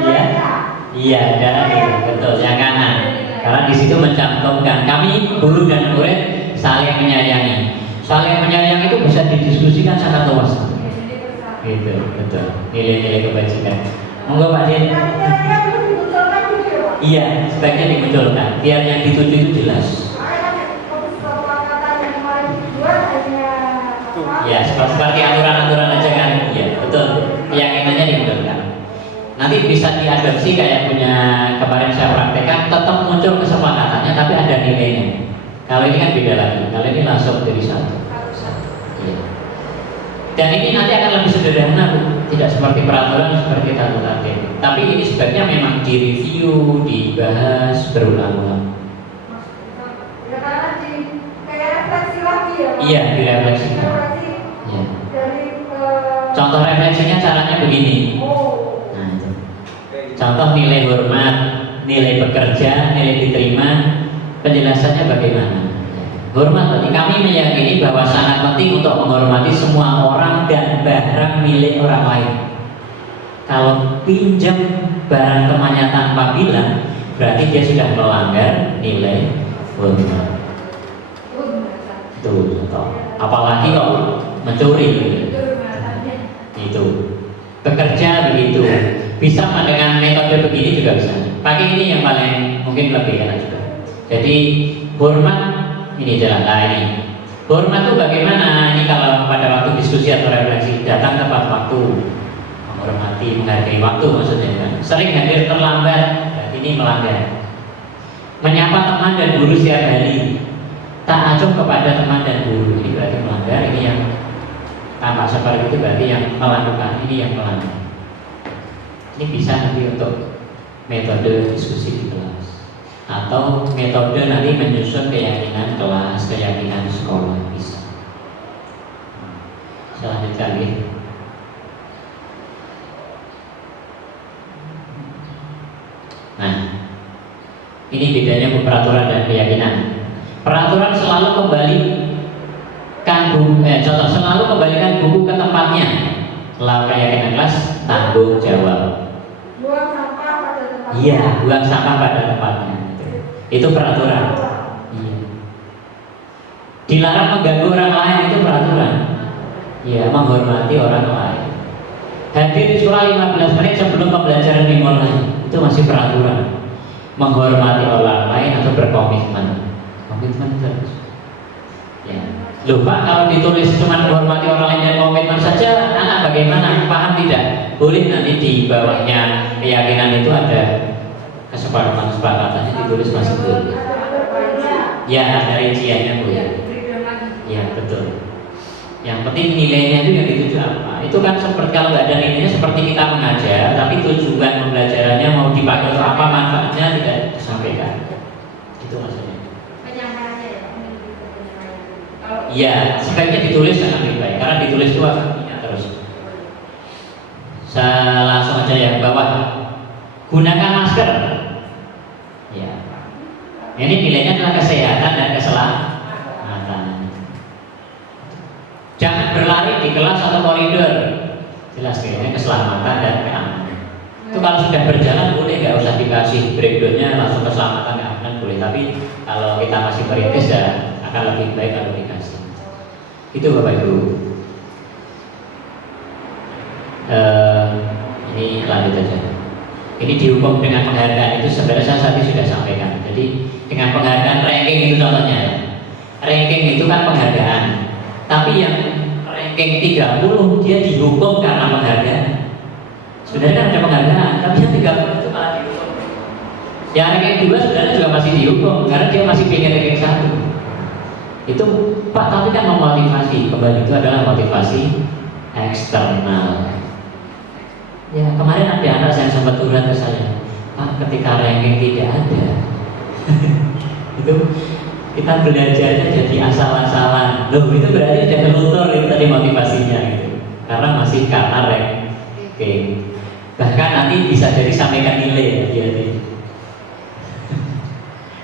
Iya. Iya, ada betul. Yang kanan. Karena di situ mencantumkan kami guru dan murid saling menyayangi. Saling menyayangi itu bisa didiskusikan sangat luas. Gitu, betul. Nilai-nilai kebajikan. Monggo Pak Din. Iya, sebaiknya dimunculkan biar yang dituju itu jelas. Ya, seperti aturan-aturan aja kan. Iya, betul. Keyakinannya dimunculkan. Nanti bisa diadopsi kayak punya kemarin saya praktekkan, tetap muncul kesepakatannya tapi ada nilainya. Kalau ini kan beda lagi. Kalau ini langsung jadi satu. Iya. Dan ini nanti akan lebih sederhana, Bu. Tidak seperti peraturan seperti tadi. Tapi ini sebaiknya memang direview, dibahas berulang-ulang. Ya karena kayak refleksi lagi ya. Pak? Iya, direfleksikan. Refleksi Iya. dari Contoh refleksinya caranya begini. oh. Nah, itu. Contoh nilai hormat, nilai bekerja, nilai diterima, penjelasannya bagaimana? Hormat berarti kami meyakini bahwa sangat penting untuk menghormati semua orang dan barang milik orang lain. Kalau pinjam barang temannya tanpa bilang, berarti dia sudah melanggar nilai hormat. Itu contoh. Apalagi kok mencuri. Itu. Bekerja begitu. Bisa dengan metode begini juga bisa. Pakai ini yang paling mungkin lebih enak juga. Jadi hormat ini jalan ini. Hormat itu bagaimana? Ini kalau pada waktu diskusi atau refleksi datang tepat waktu, menghormati, menghargai waktu maksudnya kan. Sering hadir terlambat, berarti ini melanggar. Menyapa teman dan guru setiap hari, tak acuh kepada teman dan guru, ini berarti melanggar. Ini yang tampak seperti itu berarti yang melakukan, ini yang melanggar. Ini bisa nanti untuk metode diskusi di kelas atau metode nanti menyusun keyakinan kelas, keyakinan sekolah bisa. Selanjutnya lagi. Nah, ini bedanya peraturan dan keyakinan. Peraturan selalu selalu kembalikan buku ke tempatnya. Kalau keyakinan kelas tanggung jawab. Buang sampah pada tempatnya. Iya, buang sampah pada tempatnya. Itu peraturan. Iya. Dilarang mengganggu orang lain, itu peraturan. Iya, menghormati orang lain. Hadir di sekolah 15 menit sebelum pembelajaran dimulai, itu masih peraturan. Menghormati orang lain atau berkomitmen. Komitmen terus. Ya. Loh Pak, kalau ditulis cuma menghormati orang lain dan komitmen saja, anak bagaimana? Paham tidak? Boleh nanti di bawahnya keyakinan itu ada kesepakatan ditulis masih boleh. Ya, ada rinciannya boleh. Ya, betul. Yang penting nilainya itu yang dituju apa? Itu kan seperti kalau nggak ada nilainya seperti kita mengajar, tapi tujuan pembelajarannya mau dipakai untuk apa, manfaatnya tidak disampaikan. Itu maksudnya. Penyampaiannya ya. Iya, sebaiknya ditulis sangat lebih baik karena ditulis itu akan ingat terus. Saya langsung aja yang bawah. Gunakan masker. Ya. Ini nilainya adalah kesehatan dan keselamatan. Jangan berlari di kelas atau koridor. Jelas nilainya keselamatan dan keamanan. Itu kalau sudah berjalan boleh, nggak usah dikasih breakdownnya langsung keselamatan keamanan boleh. Tapi kalau kita masih merintis ya akan lebih baik kalau dikasih. Itu Bapak Ibu. Ini lanjut aja. Ini dihukum dengan penghargaan itu sebenarnya saya tadi sudah sampaikan. Jadi dengan penghargaan ranking itu contohnya ya. Ranking itu kan penghargaan. Tapi yang ranking 30 dia dihukum karena penghargaan. Sebenarnya kan ada penghargaan, tapi yang 30 itu malah dihukum. Yang ranking 2 sebenarnya juga masih dihukum karena dia masih pengen ranking 1. Itu Pak, tapi kan memotivasi. Kembali itu adalah motivasi eksternal. Ya, kemarin ada anak yang sempat curhat ke saya, Pak, ketika ranking tidak ada itu kita belajarnya jadi asal-asalan. Loh, itu berarti udah kelutur itu tadi motivasinya gitu. Karena masih karena ranking. Bahkan nanti bisa jadi sampaikan nilai ya dia.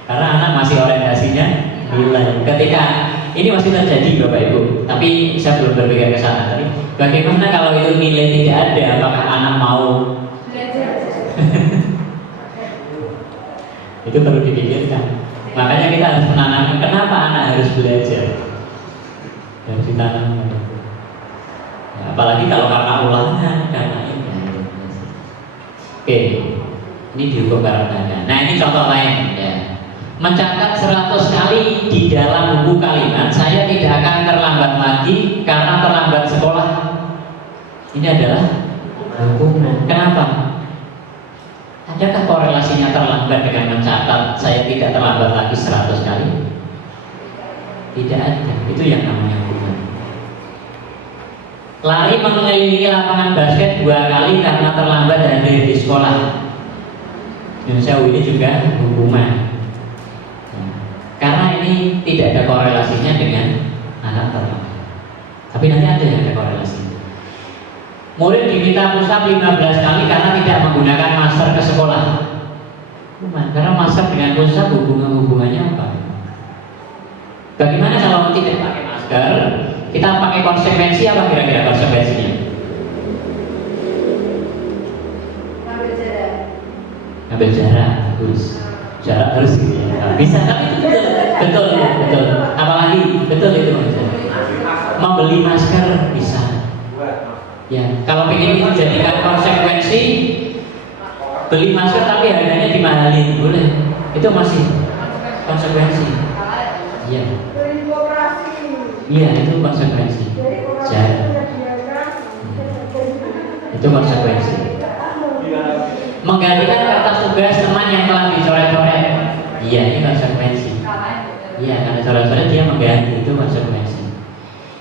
Karena anak masih orientasinya nilai. Ketika ini masih terjadi Bapak Ibu, tapi saya belum berpikir ke sana tadi. Bagaimana kalau itu nilai tidak ada, apakah anak mau Belajar. Itu perlu dipikirkan. Makanya kita harus menanamkan kenapa anak harus belajar. Harus ditanamkan. Ya, apalagi kalau karena ulangan, karena ini. Oke, ini dihukum karena. Nah ini contoh lain ya. Mencatat 100 kali di dalam buku kalimat, saya tidak akan terlambat lagi karena terlambat sekolah. Ini adalah hukuman. Kenapa? Adakah korelasinya terlambat dengan mencatat saya tidak terlambat lagi 100 kali? Tidak ada. Itu yang namanya hukuman. Lari mengelilingi lapangan basket 2 kali karena terlambat hadir di sekolah. Sewu ini juga hukuman. Karena ini tidak ada korelasinya dengan anak terlambat. Tapi nanti ada yang ada korelasi. Murid diminta push up 15 kali karena tidak menggunakan masker ke sekolah. Karena masker dengan push up hubungannya apa? Bagaimana kalau tidak pakai masker? Kita pakai konsekuensi apa kira-kira konsekuensinya? Ambil jarak terus. Jarak terus gitu ya. Bisa, tapi itu betul. Apalagi betul itu membeli masker bisa. Ya, kalau ingin dijadikan konsekuensi beli masker tapi harganya dimahalin boleh. Itu masih konsekuensi. Iya. Iya, itu konsekuensi. Jarak. Itu konsekuensi. Menggantikan kertas tugas teman yang telah dicoret-coret. Iya, ini konsekuensi. Iya, karena coret-coret dia mengganti, itu konsekuensi.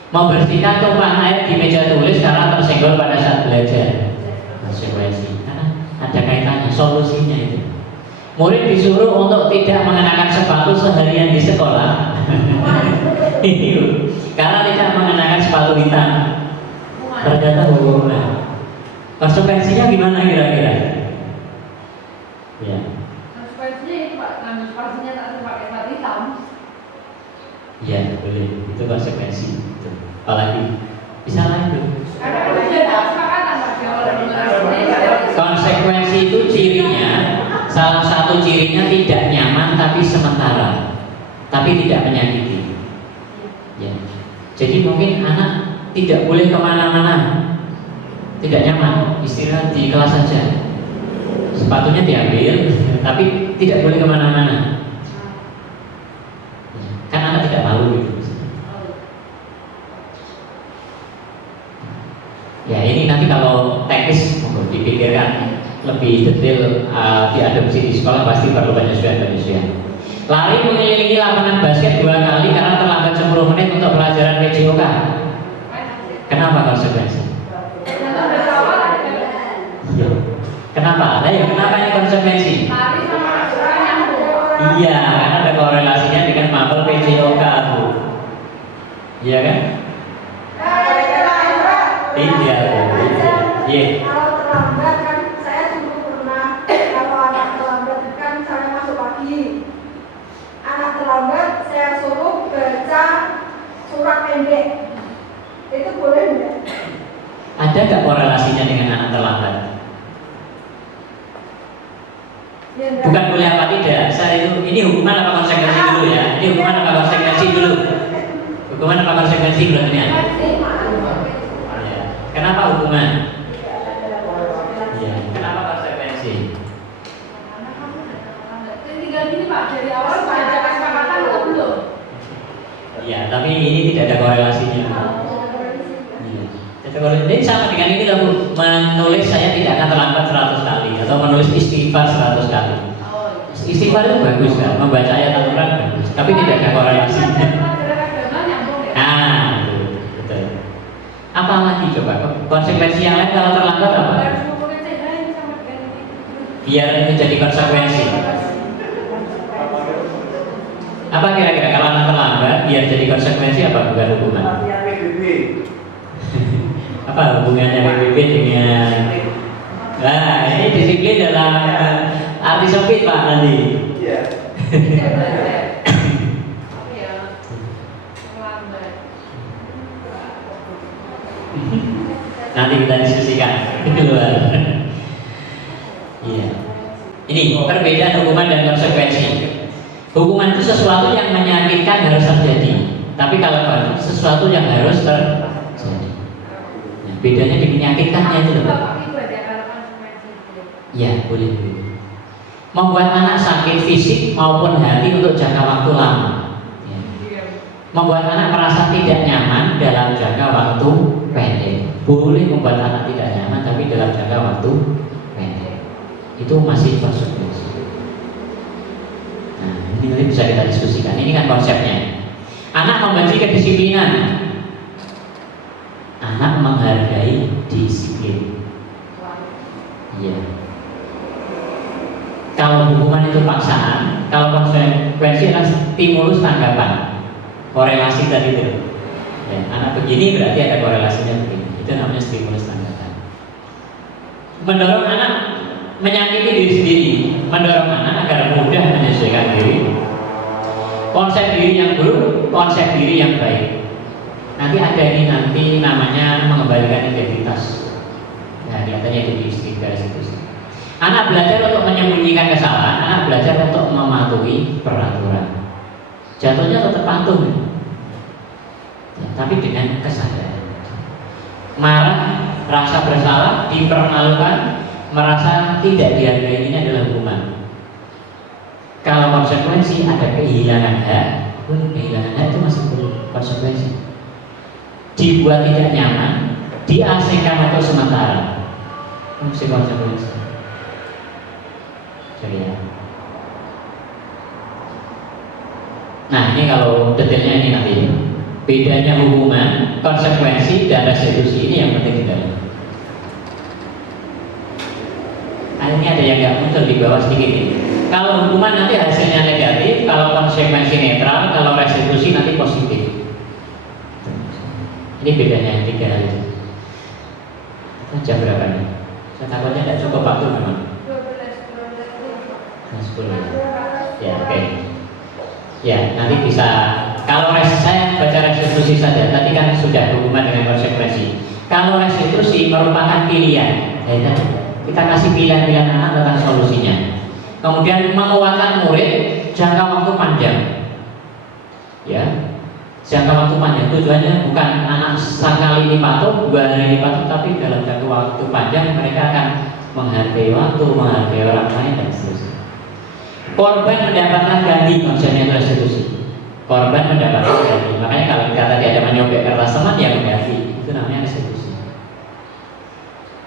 Membersihkan tumpahan air di meja tulis karena tersenggol pada saat belajar. Konsekuensi. Karena ada kaitannya, solusinya itu. Murid disuruh untuk tidak mengenakan sepatu seharian di sekolah. Ini karena tidak mengenakan sepatu hitam. Ternyata hukuman. Konsekuensinya gimana kira-kira? Ya. Konsekuensinya itu Pak, ngambil sepatunya tak suka pakai sepatu hitam. Iya, boleh. Itu konsekuensi. Itu. Apalagi bisa lagi. Ada kesepakatan Pak. Konsekuensi itu cirinya, salah satu cirinya tidak nyaman tapi sementara, tapi tidak menyakiti. Ya. Jadi mungkin anak tidak boleh kemana-mana, tidak nyaman, istirahat di kelas saja. Sepatunya diambil, tapi tidak boleh kemana-mana. Kan anak tidak malu gitu. Ya ini nanti kalau teknis monggo dipikirkan lebih detail diadopsi di sekolah pasti perlu penyesuaian. Lari mengelilingi lapangan basket 2 kali karena terlambat 10 menit untuk pelajaran PJOK. Kenapa konsekuensi? Ya. Kenapa? Ada ya? Kenapa ini konsekuensi? Iya, karena ada korelasinya dengan mapel PJOK, Bu. Iya kan? Iya, Bu. Iya. Kalau terlambat kan saya dulu pernah, kalau anak terlambat kan saya masuk pagi. Anak terlambat saya suruh baca surat pendek. Itu boleh enggak? Ada nggak korelasinya dengan anak terlambat? Ya, enggak. Bukan boleh apa tidak. Ini hukuman apa konsekuensi dulu ya? Ini hukuman apa konsekuensi dulu? Hukuman apa konsekuensi berarti ya? Kenapa hukuman? Ya, kenapa konsekuensi? Tinggal gini Pak, dari awal sudah ada kesepakatan atau belum? Iya, tapi ini tidak ada korelasinya. Iya. Ini sama dengan ini lah Bu. Menulis saya tidak akan terlambat 100 kali atau menulis istighfar 100 kali. Istighfar itu bagus kan, membaca ayat Al-Quran bagus, tapi tidak ada korelasinya. Nah, betul. Apa lagi coba? Konsekuensi yang lain kalau terlambat apa? Biar itu jadi konsekuensi. Apa kira-kira kalau anak terlambat biar jadi konsekuensi apa bukan hukuman? Apa hubungannya PBB dengan? Nah, ini disiplin dalam arti sempit Pak nanti. Iya. Nanti kita diskusikan di luar. Iya. Ini perbedaan hukuman dan konsekuensi. Hukuman itu sesuatu yang menyakitkan harus terjadi, tapi kalau sesuatu yang harus terjadi. Nah, bedanya di menyakitkannya itu loh. Ya, boleh. Membuat anak sakit fisik maupun hati untuk jangka waktu lama. Ya. Membuat anak merasa tidak nyaman dalam jangka waktu pendek. Boleh membuat anak tidak nyaman tapi dalam jangka waktu pendek. Itu masih konsekuensi. Nah, ini bisa kita diskusikan. Ini kan konsepnya. Anak membenci kedisiplinan. Anak menghargai disiplin. Iya. Kalau hukuman itu paksaan, kalau konsekuensi adalah stimulus tanggapan. Korelasi tadi itu. Ya, anak begini berarti ada korelasinya begini. Itu namanya stimulus tanggapan. Mendorong anak menyakiti diri sendiri, mendorong anak agar mudah menyesuaikan diri. Konsep diri yang buruk, konsep diri yang baik. Nanti ada ini nanti namanya mengembalikan identitas. Nah, katanya itu di garis itu. Anak belajar untuk menyembunyikan kesalahan, anak belajar untuk mematuhi peraturan. Jatuhnya tetap patuh, ya, tapi dengan kesadaran. Marah, rasa bersalah, dipermalukan, merasa tidak dihargai, ini adalah hukuman. Kalau konsekuensi ada kehilangan hak, pun kehilangan hak itu masih konsekuensi. Dibuat tidak nyaman, diasingkan untuk sementara, masih konsekuensi. Jadi ya. Nah ini kalau detailnya ini nanti bedanya hukuman, konsekuensi, dan restitusi ini yang penting kita lihat. Nah ini ada yang nggak muncul di bawah sedikit ini. Kalau hukuman nanti hasilnya negatif, kalau konsekuensi netral, kalau restitusi nanti positif. Ini bedanya yang tiga hal itu. Jam berapa nih? Saya takutnya tidak cukup waktu memang. 10. Ya, oke. Ya, nanti bisa. Kalau saya baca restitusi saja, tadi kan sudah hukuman dengan konsekuensi. Kalau restitusi merupakan pilihan, ya, kita kasih pilihan-pilihan anak tentang solusinya. Kemudian menguatkan murid jangka waktu panjang. Ya, jangka waktu panjang tujuannya bukan anak sekali ini patuh, 2 hari ini patuh, tapi dalam jangka waktu panjang mereka akan menghargai waktu, menghargai orang lain dan seterusnya. Korban mendapatkan ganti, konsepnya restitusi. Korban mendapatkan ganti. Makanya kalau kita tadi ada menyobek kertas teman yang mengganti, itu namanya restitusi.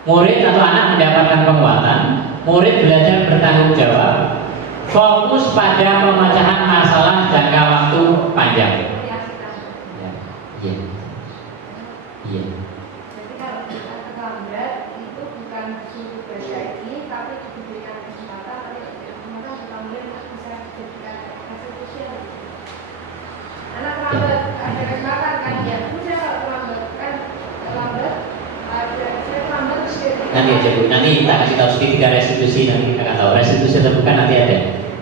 Murid atau anak mendapatkan penguatan. Murid belajar bertanggung jawab, fokus pada pemecahan masalah jangka waktu panjang. Ya, iya, iya. Jadi kalau kita terlambat itu bukan suruh baca ini, tapi diberikan kesempatan, tapi kesempatan kemudian bisa dijadikan restitusi. Anak terlambat ada kesempatan kan ya, saya kalau terlambat kan terlambat ada saya terlambat Nanti aja Bu, nanti kita kasih tahu segitiga restitusi, nanti kita tahu restitusi terbuka nanti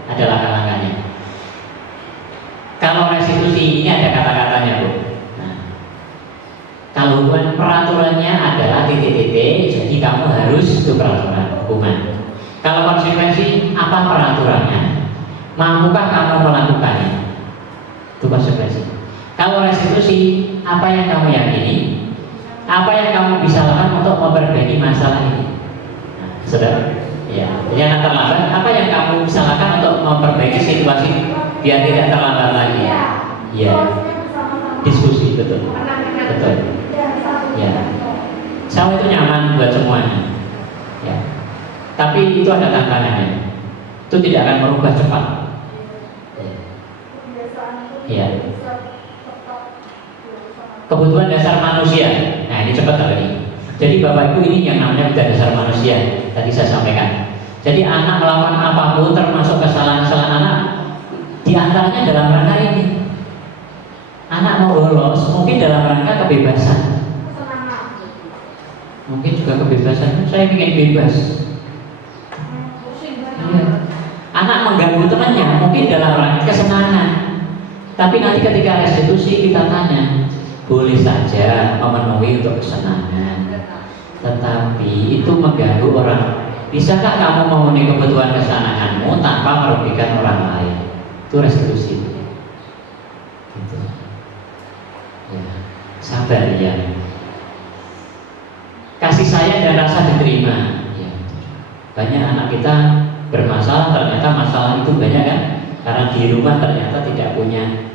ada langkah-langkahnya. Kalau restitusi ini ada kata-katanya Bu. Nah, kalau hukuman peraturannya adalah titik-titik, jadi kamu harus itu peraturan hukuman. Kalau konsekuensi apa peraturannya? Mampukah kamu melakukannya? Itu konsekuensi. Kalau restitusi apa yang kamu yakini? Apa yang kamu bisa lakukan untuk memperbaiki masalah ini? Nah, saudara, ya. Jadi anak terlambat, apa yang kamu bisa lakukan untuk memperbaiki situasi biar tidak terlambat lagi? Ya, diskusi, betul, betul. Ya, sama itu nyaman buat semuanya. Ya, tapi itu ada tantangannya. Itu tidak akan merubah cepat. Ya. Kebutuhan dasar manusia. Nah ini cepat tadi. Jadi Bapak Ibu ini yang namanya kebutuhan dasar manusia. Tadi saya sampaikan. Jadi anak melakukan apapun termasuk kesalahan-kesalahan anak, diantaranya dalam rangka ini. Anak mau lolos mungkin dalam rangka kebebasan. Mungkin juga kebebasan. Saya ingin bebas. Ya. Anak mengganggu temannya mungkin dalam rangka kesenangan. Tapi nanti ketika restitusi kita tanya, boleh saja memenuhi untuk kesenangan, tetapi itu mengganggu orang. Bisakah kamu memenuhi kebutuhan kesenanganmu tanpa merugikan orang lain? Itu restitusi. Gitu. Ya. Sabar ya. Kasih sayang dan rasa diterima. Ya. Banyak anak kita bermasalah, ternyata masalah itu banyak kan? Karena di rumah ternyata tidak punya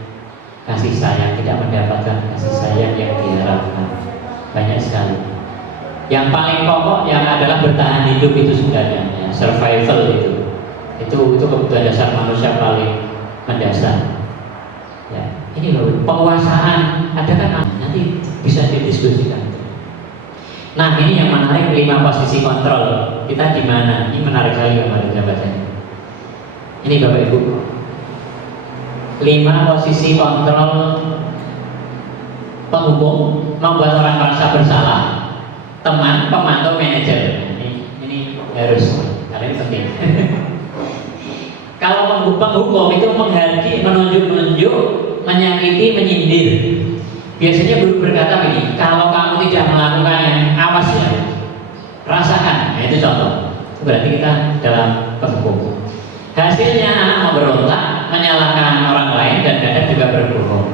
kasih sayang, tidak mendapatkan kasih sayang yang diharapkan. Banyak sekali. Yang paling pokok yang adalah bertahan hidup itu sebenarnya, ya, survival itu kebutuhan dasar manusia paling mendasar. Ya. Ini loh, penguasaan ada kan nanti bisa didiskusikan. Nah ini yang menarik, 5 posisi kontrol kita di mana? Ini menarik sekali kemarin jabatannya. Ini Bapak Ibu, 5 posisi kontrol penghukum membuat orang merasa bersalah, teman, pemantau, manajer. Ini harus, karena ini penting. Kalau penghukum itu menghardik, menunjuk-nunjuk, menyakiti, menyindir. Biasanya guru berkata begini, kalau kamu tidak melakukannya, awas ya, rasakan. Nah, itu contoh. Itu berarti kita dalam penghukum. Hasilnya anak memberontak, menyalahkan orang lain, dan kadang juga berbohong.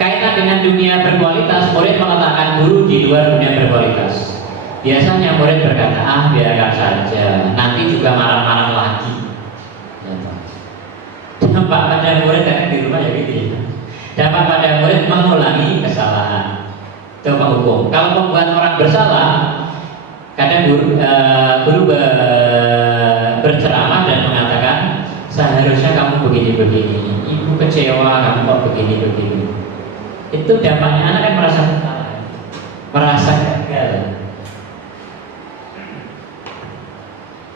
Kaitan dengan dunia berkualitas, murid meletakkan guru di luar dunia berkualitas. Biasanya murid berkata, biarkan saja, nanti juga marah-marah lagi. Dampak pada murid kadang di rumah ya gitu ya. Dampak pada murid mengulangi kesalahan. Itu penghukum. Kalau membuat orang bersalah, kadang guru berceramah dan mengatakan, seharusnya kamu begini-begini, ibu kecewa kamu kok begini-begini. Itu dampaknya anak kan merasa bersalah, merasa gagal.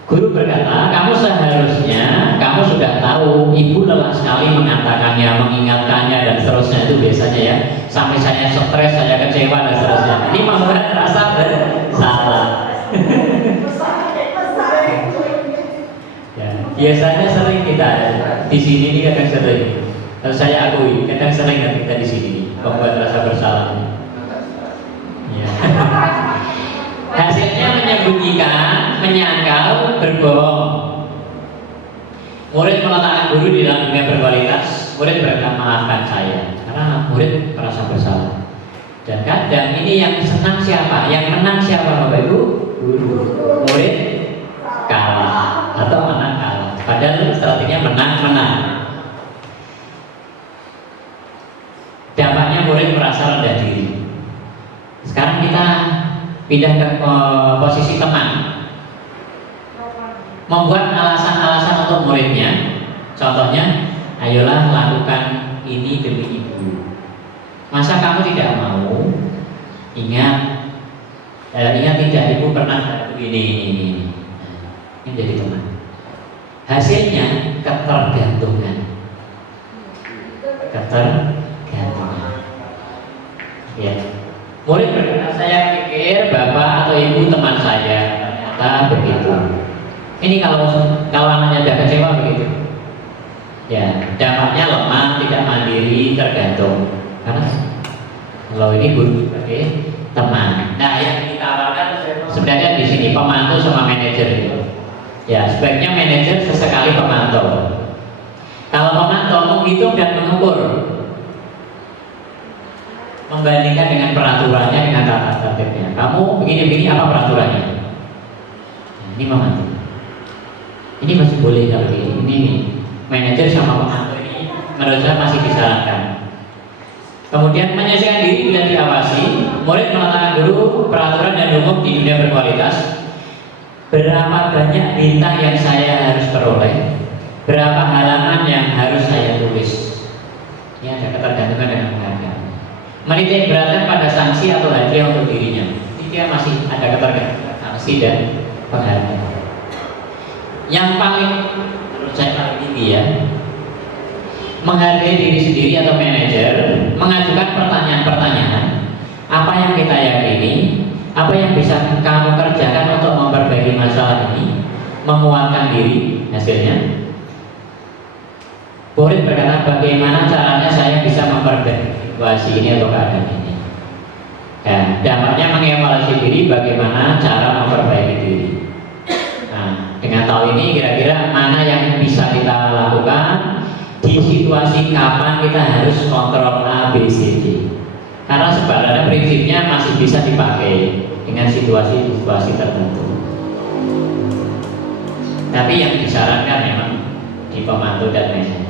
Guru berkata, kamu sudah tahu, ibu lelah sekali mengatakannya, mengingatkannya dan seterusnya. Itu biasanya ya, sampai saya stres, saya kecewa dan seterusnya. Ini membuat rasa bersalah. Ya, biasanya sering kita di sini ini kadang sering. Kalau saya akui, kadang sering kita di sini membuat rasa bersalah. Ya. Hasilnya menyembunyikan, menyangkal, berbohong. Murid meletakkan guru di dalam dunia berkualitas. Murid berkata, maafkan saya, karena murid merasa bersalah. Dan kadang ini yang senang siapa? Yang menang siapa Bapak Ibu? Guru. Murid kalah atau anak kalah. Padahal strateginya menang-menang. Dampaknya murid merasa rendah diri. Sekarang kita pindah ke posisi teman. Membuat alasan-alasan untuk muridnya. Contohnya, ayolah lakukan ini demi ibu. Masa kamu tidak mau? Ingat tidak, ibu pernah ini. Ini jadi teman. Hasilnya ketergantungan. Ya. Murid berkata, saya pikir bapak atau ibu teman saya, ternyata begitu. Ini kalau anaknya sudah kecewa begitu. Ya, dampaknya lemah, tidak mandiri, tergantung. Karena kalau ini guru sebagai teman. Nah, yang ditawarkan sebenarnya di sini pemantau sama manajer itu. Ya, sebaiknya manajer sesekali pemantau. Kalau pemantau menghitung dan mengukur, membandingkan dengan peraturannya, dengan tata tertibnya. Kamu begini-begini, apa peraturannya? Nah, ini memantau. Ini masih boleh kalau ini manajer sama pemantau ini menurut saya masih disarankan. Kemudian menyesuaikan diri bila diawasi. Murid meletakkan dulu peraturan dan hukum di dunia berkualitas. Berapa banyak bintang yang saya harus peroleh? Berapa halaman yang harus saya tulis? Ini ada ketergantungan dengan penghargaan. Menitik beratkan pada sanksi atau hadiah untuk dirinya. Ini dia masih ada ketergantungan sanksi dan penghargaan. Yang paling menurut saya paling tinggi ya, menghargai diri sendiri atau manajer, mengajukan pertanyaan-pertanyaan. Apa yang kita yakini, apa yang bisa kamu kerjakan untuk memperbaiki masalah ini, menguatkan diri. Hasilnya murid berkata, bagaimana caranya saya bisa memperbaiki situasi ini atau keadaan ini. Dan dampaknya mengevaluasi diri, bagaimana cara memperbaiki diri. Nah, dengan tahu ini kira-kira mana yang bisa kita lakukan di situasi kapan kita harus kontrol A, B, C, D. Karena sebenarnya prinsipnya masih bisa dipakai dengan situasi-situasi tertentu. Tapi yang disarankan memang di pemantau dan manajer.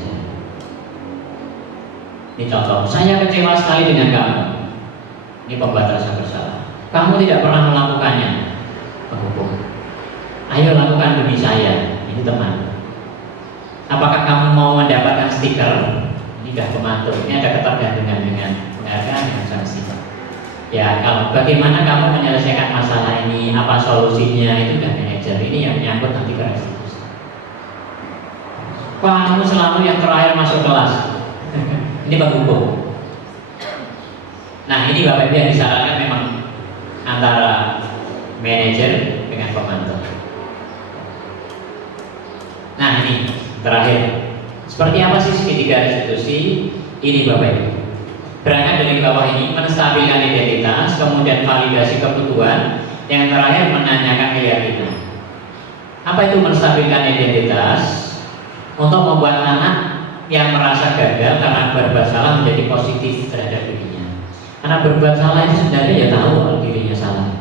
Ini contoh, saya kecewa sekali dengan kamu. Ini pembatasan bersalah. Kamu tidak pernah melakukannya. Penghukum. Ayo lakukan demi saya. Ini teman. Apakah kamu mau mendapatkan stiker? ini sudah pemantau, ini ada ketergantungan dengan penghargaan dengan sanksi. Ya, kalau bagaimana kamu menyelesaikan masalah ini, apa solusinya, itu udah manajer. Ini yang menyangkut nanti ke restitusi. Kamu selalu yang terakhir masuk kelas. Ini penghukum. Nah, ini Bapak Ibu yang disarankan memang antara manajer dengan pemantau. Nah, ini terakhir. Seperti apa sih segitiga restitusi? Ini Bapak Ibu. Berangkat dari bawah ini, menstabilkan identitas, kemudian validasi kebutuhan, yang terakhir menanyakan keyakinan. Apa itu menstabilkan identitas? Untuk membuat anak yang merasa gagal karena berbuat salah menjadi positif terhadap dirinya. Karena berbuat salah itu sebenarnya ya tahu kalau dirinya salah.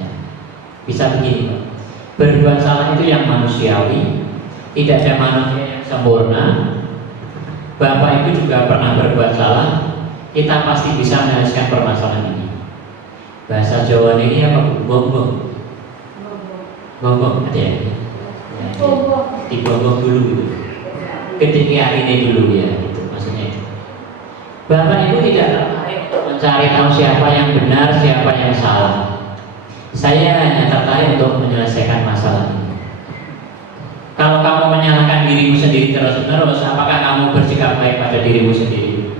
Ya. Bisa begini Pak. Berbuat salah itu yang manusiawi, tidak ada manusia yang sempurna. Bapak Ibu juga pernah berbuat salah, kita pasti bisa menyelesaikan permasalahan ini. Bahasa Jawa ini apa? Bongbong. Bongbong ada ya? Dibongbong dulu gitu. Ketika ini dulu ya, itu maksudnya itu. Bapak Ibu tidak tertarik untuk mencari tahu siapa yang benar, siapa yang salah. Saya hanya tertarik untuk menyelesaikan masalah ini. Kalau kamu menyalahkan dirimu sendiri terus-menerus, apakah kamu bersikap baik pada dirimu sendiri?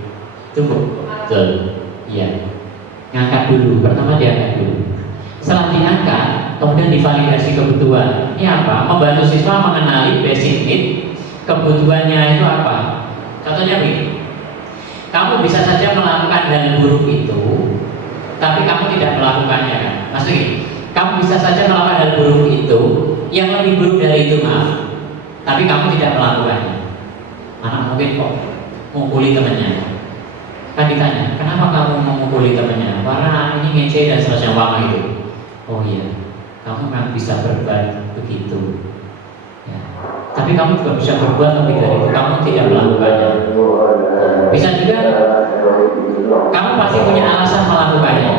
Tunggu, betul. Iya. Ngangkat dulu, pertama diangkat dulu. Setelah diangkat, kemudian divalidasi kebutuhan. Ini apa? Membantu siswa mengenali basic need, kebutuhannya itu apa. Contohnya begini, kamu bisa saja melakukan hal buruk itu, tapi kamu tidak melakukannya kan? Maksudnya, kamu bisa saja melakukan hal buruk itu, yang lebih buruk dari itu maaf, tapi kamu tidak melakukannya. Anak mungkin kok memukuli temannya. Kan ditanya, kenapa kamu memukuli temannya? Karena ini ngece dan seterusnya wama itu. Oh iya, kamu memang bisa berbuat begitu. Ya. Tapi kamu juga bisa berbuat lebih dari itu. Kamu tidak melakukannya. Bisa juga kamu pasti punya alasan melakukannya.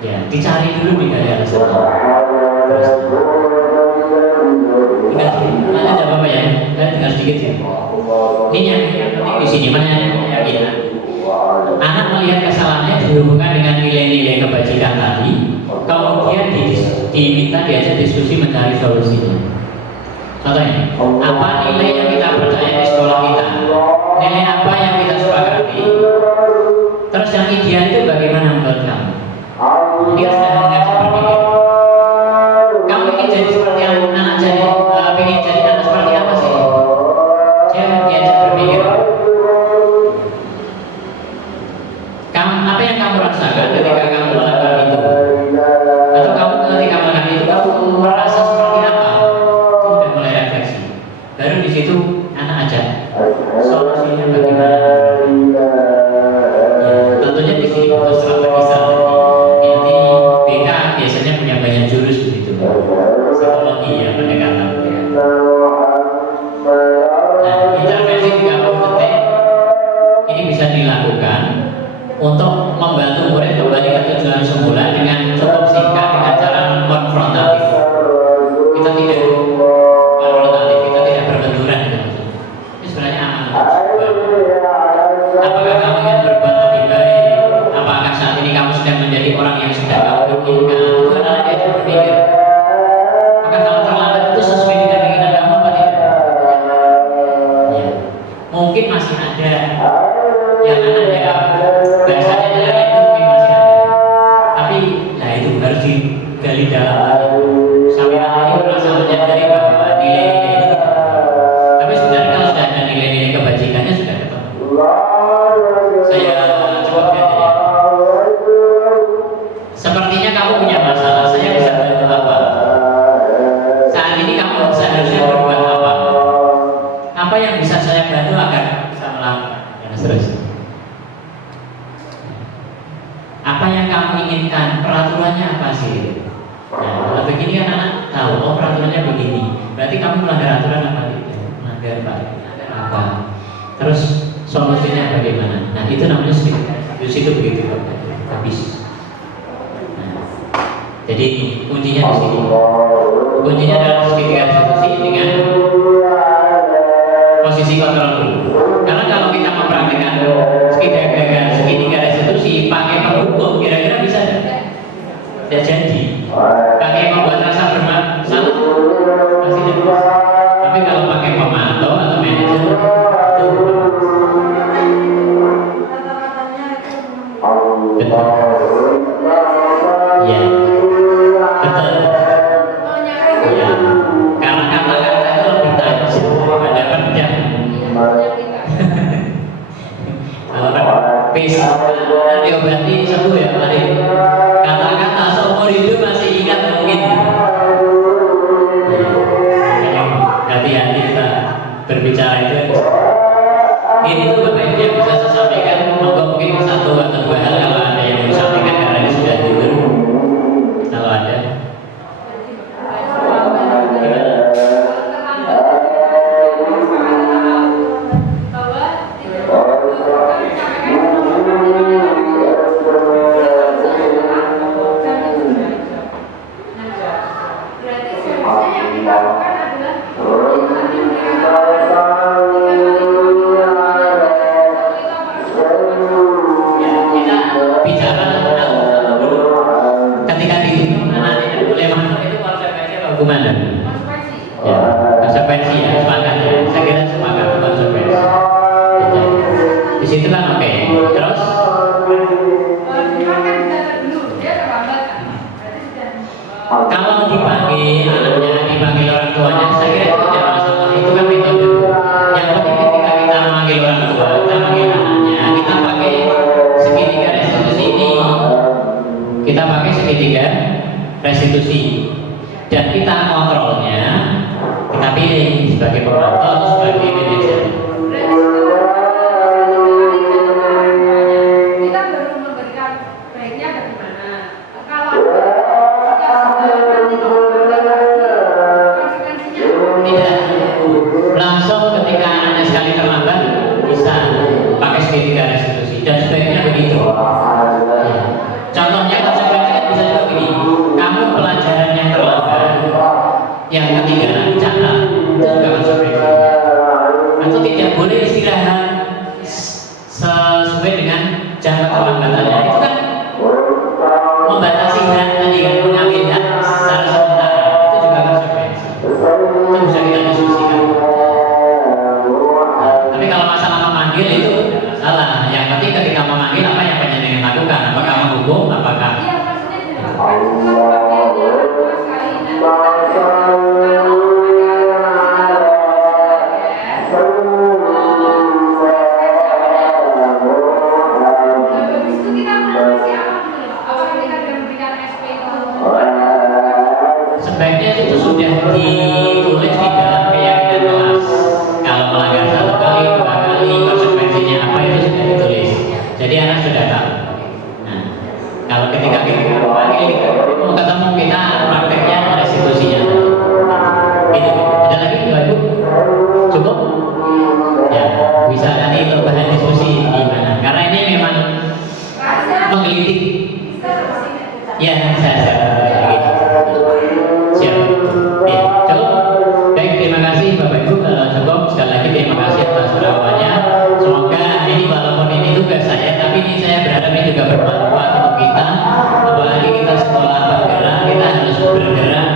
Ya, dicari dulu di dari alasannya. Terus tinggal sedikit, ada Bapak ya? Tinggal sedikit ya. Ini yang penting di sini mana keyakinan. Anak melihat kesalahannya dihubungkan dengan nilai-nilai kebajikan tadi, kemudian diminta diajak diskusi mencari solusinya. Contohnya, apa nilai yang kita percaya di sekolah kita? Nilai apa yang kita sepakati? Terus yang ideal itu bagaimana menurut kamu? Dia sudah mengajak berpikir. Kamu ingin jadi seperti anak jadi, ingin jadi anak seperti apa sih? Dia diajak berpikir. Apa yang kamu rasakan ketika kamu melakukan itu? Atau kamu ketika melakukan itu kamu merasa seperti apa? Itu udah mulai refleksi. Baru di situ anak ajak solusinya bagaimana? Ya, tentunya di sini butuh strategisnya. Ini BK biasanya punya banyak jurus begitu. Psikologi ya pendekatan. Ya. Nah, intervensi 30 detik ini bisa dilakukan untuk membantu murid kembali ke tujuan semula dengan cukup singkat dengan cara konfrontatif. Kita tidak konfrontatif, kita tidak berbenturan dengan itu. Ini sebenarnya aman. Apakah kamu ingin berbuat lebih baik? Apakah saat ini kamu sedang menjadi orang yang sedang kamu inginkan? Itu adalah dia yang berpikir. Maka kalau terlambat itu sesuai dengan keinginan kamu apa tidak? Ya. Mungkin masih ada yang ada bahasanya jalan itu mungkin masih ada, tapi nah itu harus digali dalam lagi sampai anak ini merasa menyadari bahwa nilai-nilai itu tidak ada. Tapi sebenarnya kalau sudah ada nilai-nilai kebajikannya sudah ketemu. Saya coba lihat ya. Sepertinya kamu punya masalah, saya bisa bantu apa? Saat ini kamu seharusnya berbuat apa? Apa yang bisa saya bantu agar bisa melakukan dan seterusnya. Apa yang kamu inginkan, peraturannya apa sih? Nah, kalau begini kan anak tahu, oh peraturannya begini. Berarti kamu melanggar aturan apa tidak? Melanggar apa? Terus solusinya bagaimana? Nah, itu namanya di situ begitu habis. Nah, jadi kuncinya di sini. Kuncinya adalah segitiga restitusi dengan posisi kontrol dulu. Tapi kalau pakai pemantau atau manajer itu Kata-katanya itu betul. Iya, betul. Iya, karena kata-kata itu lebih tajam daripada pedang. Kalau bisa diobati sembuh ya mari. Kata-kata seumur hidup masih ingat mungkin. Hati-hati kita berbicara itu. Ini tuh Bapak Ibu yang bisa saya sampaikan. Monggo mungkin satu atau dua hal kalau ada yang mau disampaikan karena ini sudah tidur. Kalau ada. Ya, kita bicara dulu. Ketika dihitung anak tidak boleh masuk itu konsekuensi atau hukuman? Ya, konsekuensi ya, sepakat ya. Saya kira sepakat konsekuensi. Ya, di situ kan oke. Terus kalau dipanggil anaknya, dipanggil orang tuanya, saya kira itu tidak masalah. Itu kan metode. Yang penting ketika kita memanggil orang tua, kita panggil anaknya, kita pakai segitiga restitusi ini. Kita pakai segitiga restitusi. Dan kita kontrolnya, kita pilih sebagai pemantau atau sebagai manajer. Kita baru memberikan baiknya bagaimana. Kalau jika sudah nanti konsekuensinya Tidak langsung ketika anaknya sekali terlambat bisa pakai segitiga restitusi dan sebaiknya begitu. Ya. Contohnya konsekuensinya bisa juga begini. Kamu pelajaran yang terlambat, yang ketiga nanti catat, itu juga konsekuensi. Atau tidak boleh istirahat sesuai dengan jam keterlambatannya. Itu kan membatasi hak tadi kan, mengambil hak secara sementara. Itu juga konsekuensi. Itu bisa kita diskusikan. Nah, tapi kalau masalah memanggil itu tidak masalah. Yang penting ketika memanggil apa yang pengen lakukan, apakah menghukum, apakah iya maksudnya jelas. Kalau pakainya dua sekali, habis itu kita mengisi apa dulu? Apakah kita sudah memberikan SP itu? sebaiknya itu sudah ditulis di dalam keyakinan kelas. Kalau melanggar satu kali, dua kali, konsekuensinya apa itu sudah ditulis. Jadi anak sudah tahu. Nah, kalau ketika kita memanggil, mau ketemu kita prakteknya restitusinya. Itu ada lagi Bapak Ibu? Cukup? Ya, bisa nanti untuk bahan diskusi di mana. Karena ini memang menggelitik. Ya, saya gitu. Siap. Ya, cukup. Baik, terima kasih Bapak Ibu. Kalau cukup, sekali lagi terima kasih atas perawatannya. Semoga ini walaupun ini tugas saya, tapi ini saya berharap ini juga bermanfaat untuk kita. Apalagi kita sekolah bergerak, kita harus bergerak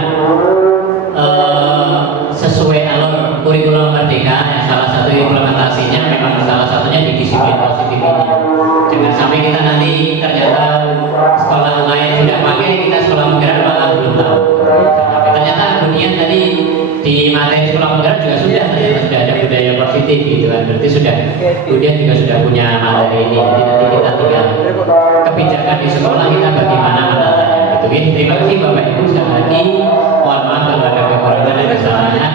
sesuai alur kurikulum merdeka. Yang salah satu implementasinya memang salah satunya di disiplin positif ini. Jangan sampai kita nanti ternyata sekolah lain sudah pakai, kita sekolah bergerak malah belum tahu. Tapi ternyata kemudian tadi di materi sekolah bergerak juga sudah ada budaya positif gitu kan. Berarti sudah kemudian juga sudah punya materi ini. Jadi nanti kita tinggal kebijakan di sekolah kita bagaimana menatanya gitu. Terima kasih Bapak Ibu sekali lagi. Mohon maaf kalau ada kekurangan dan kesalahan.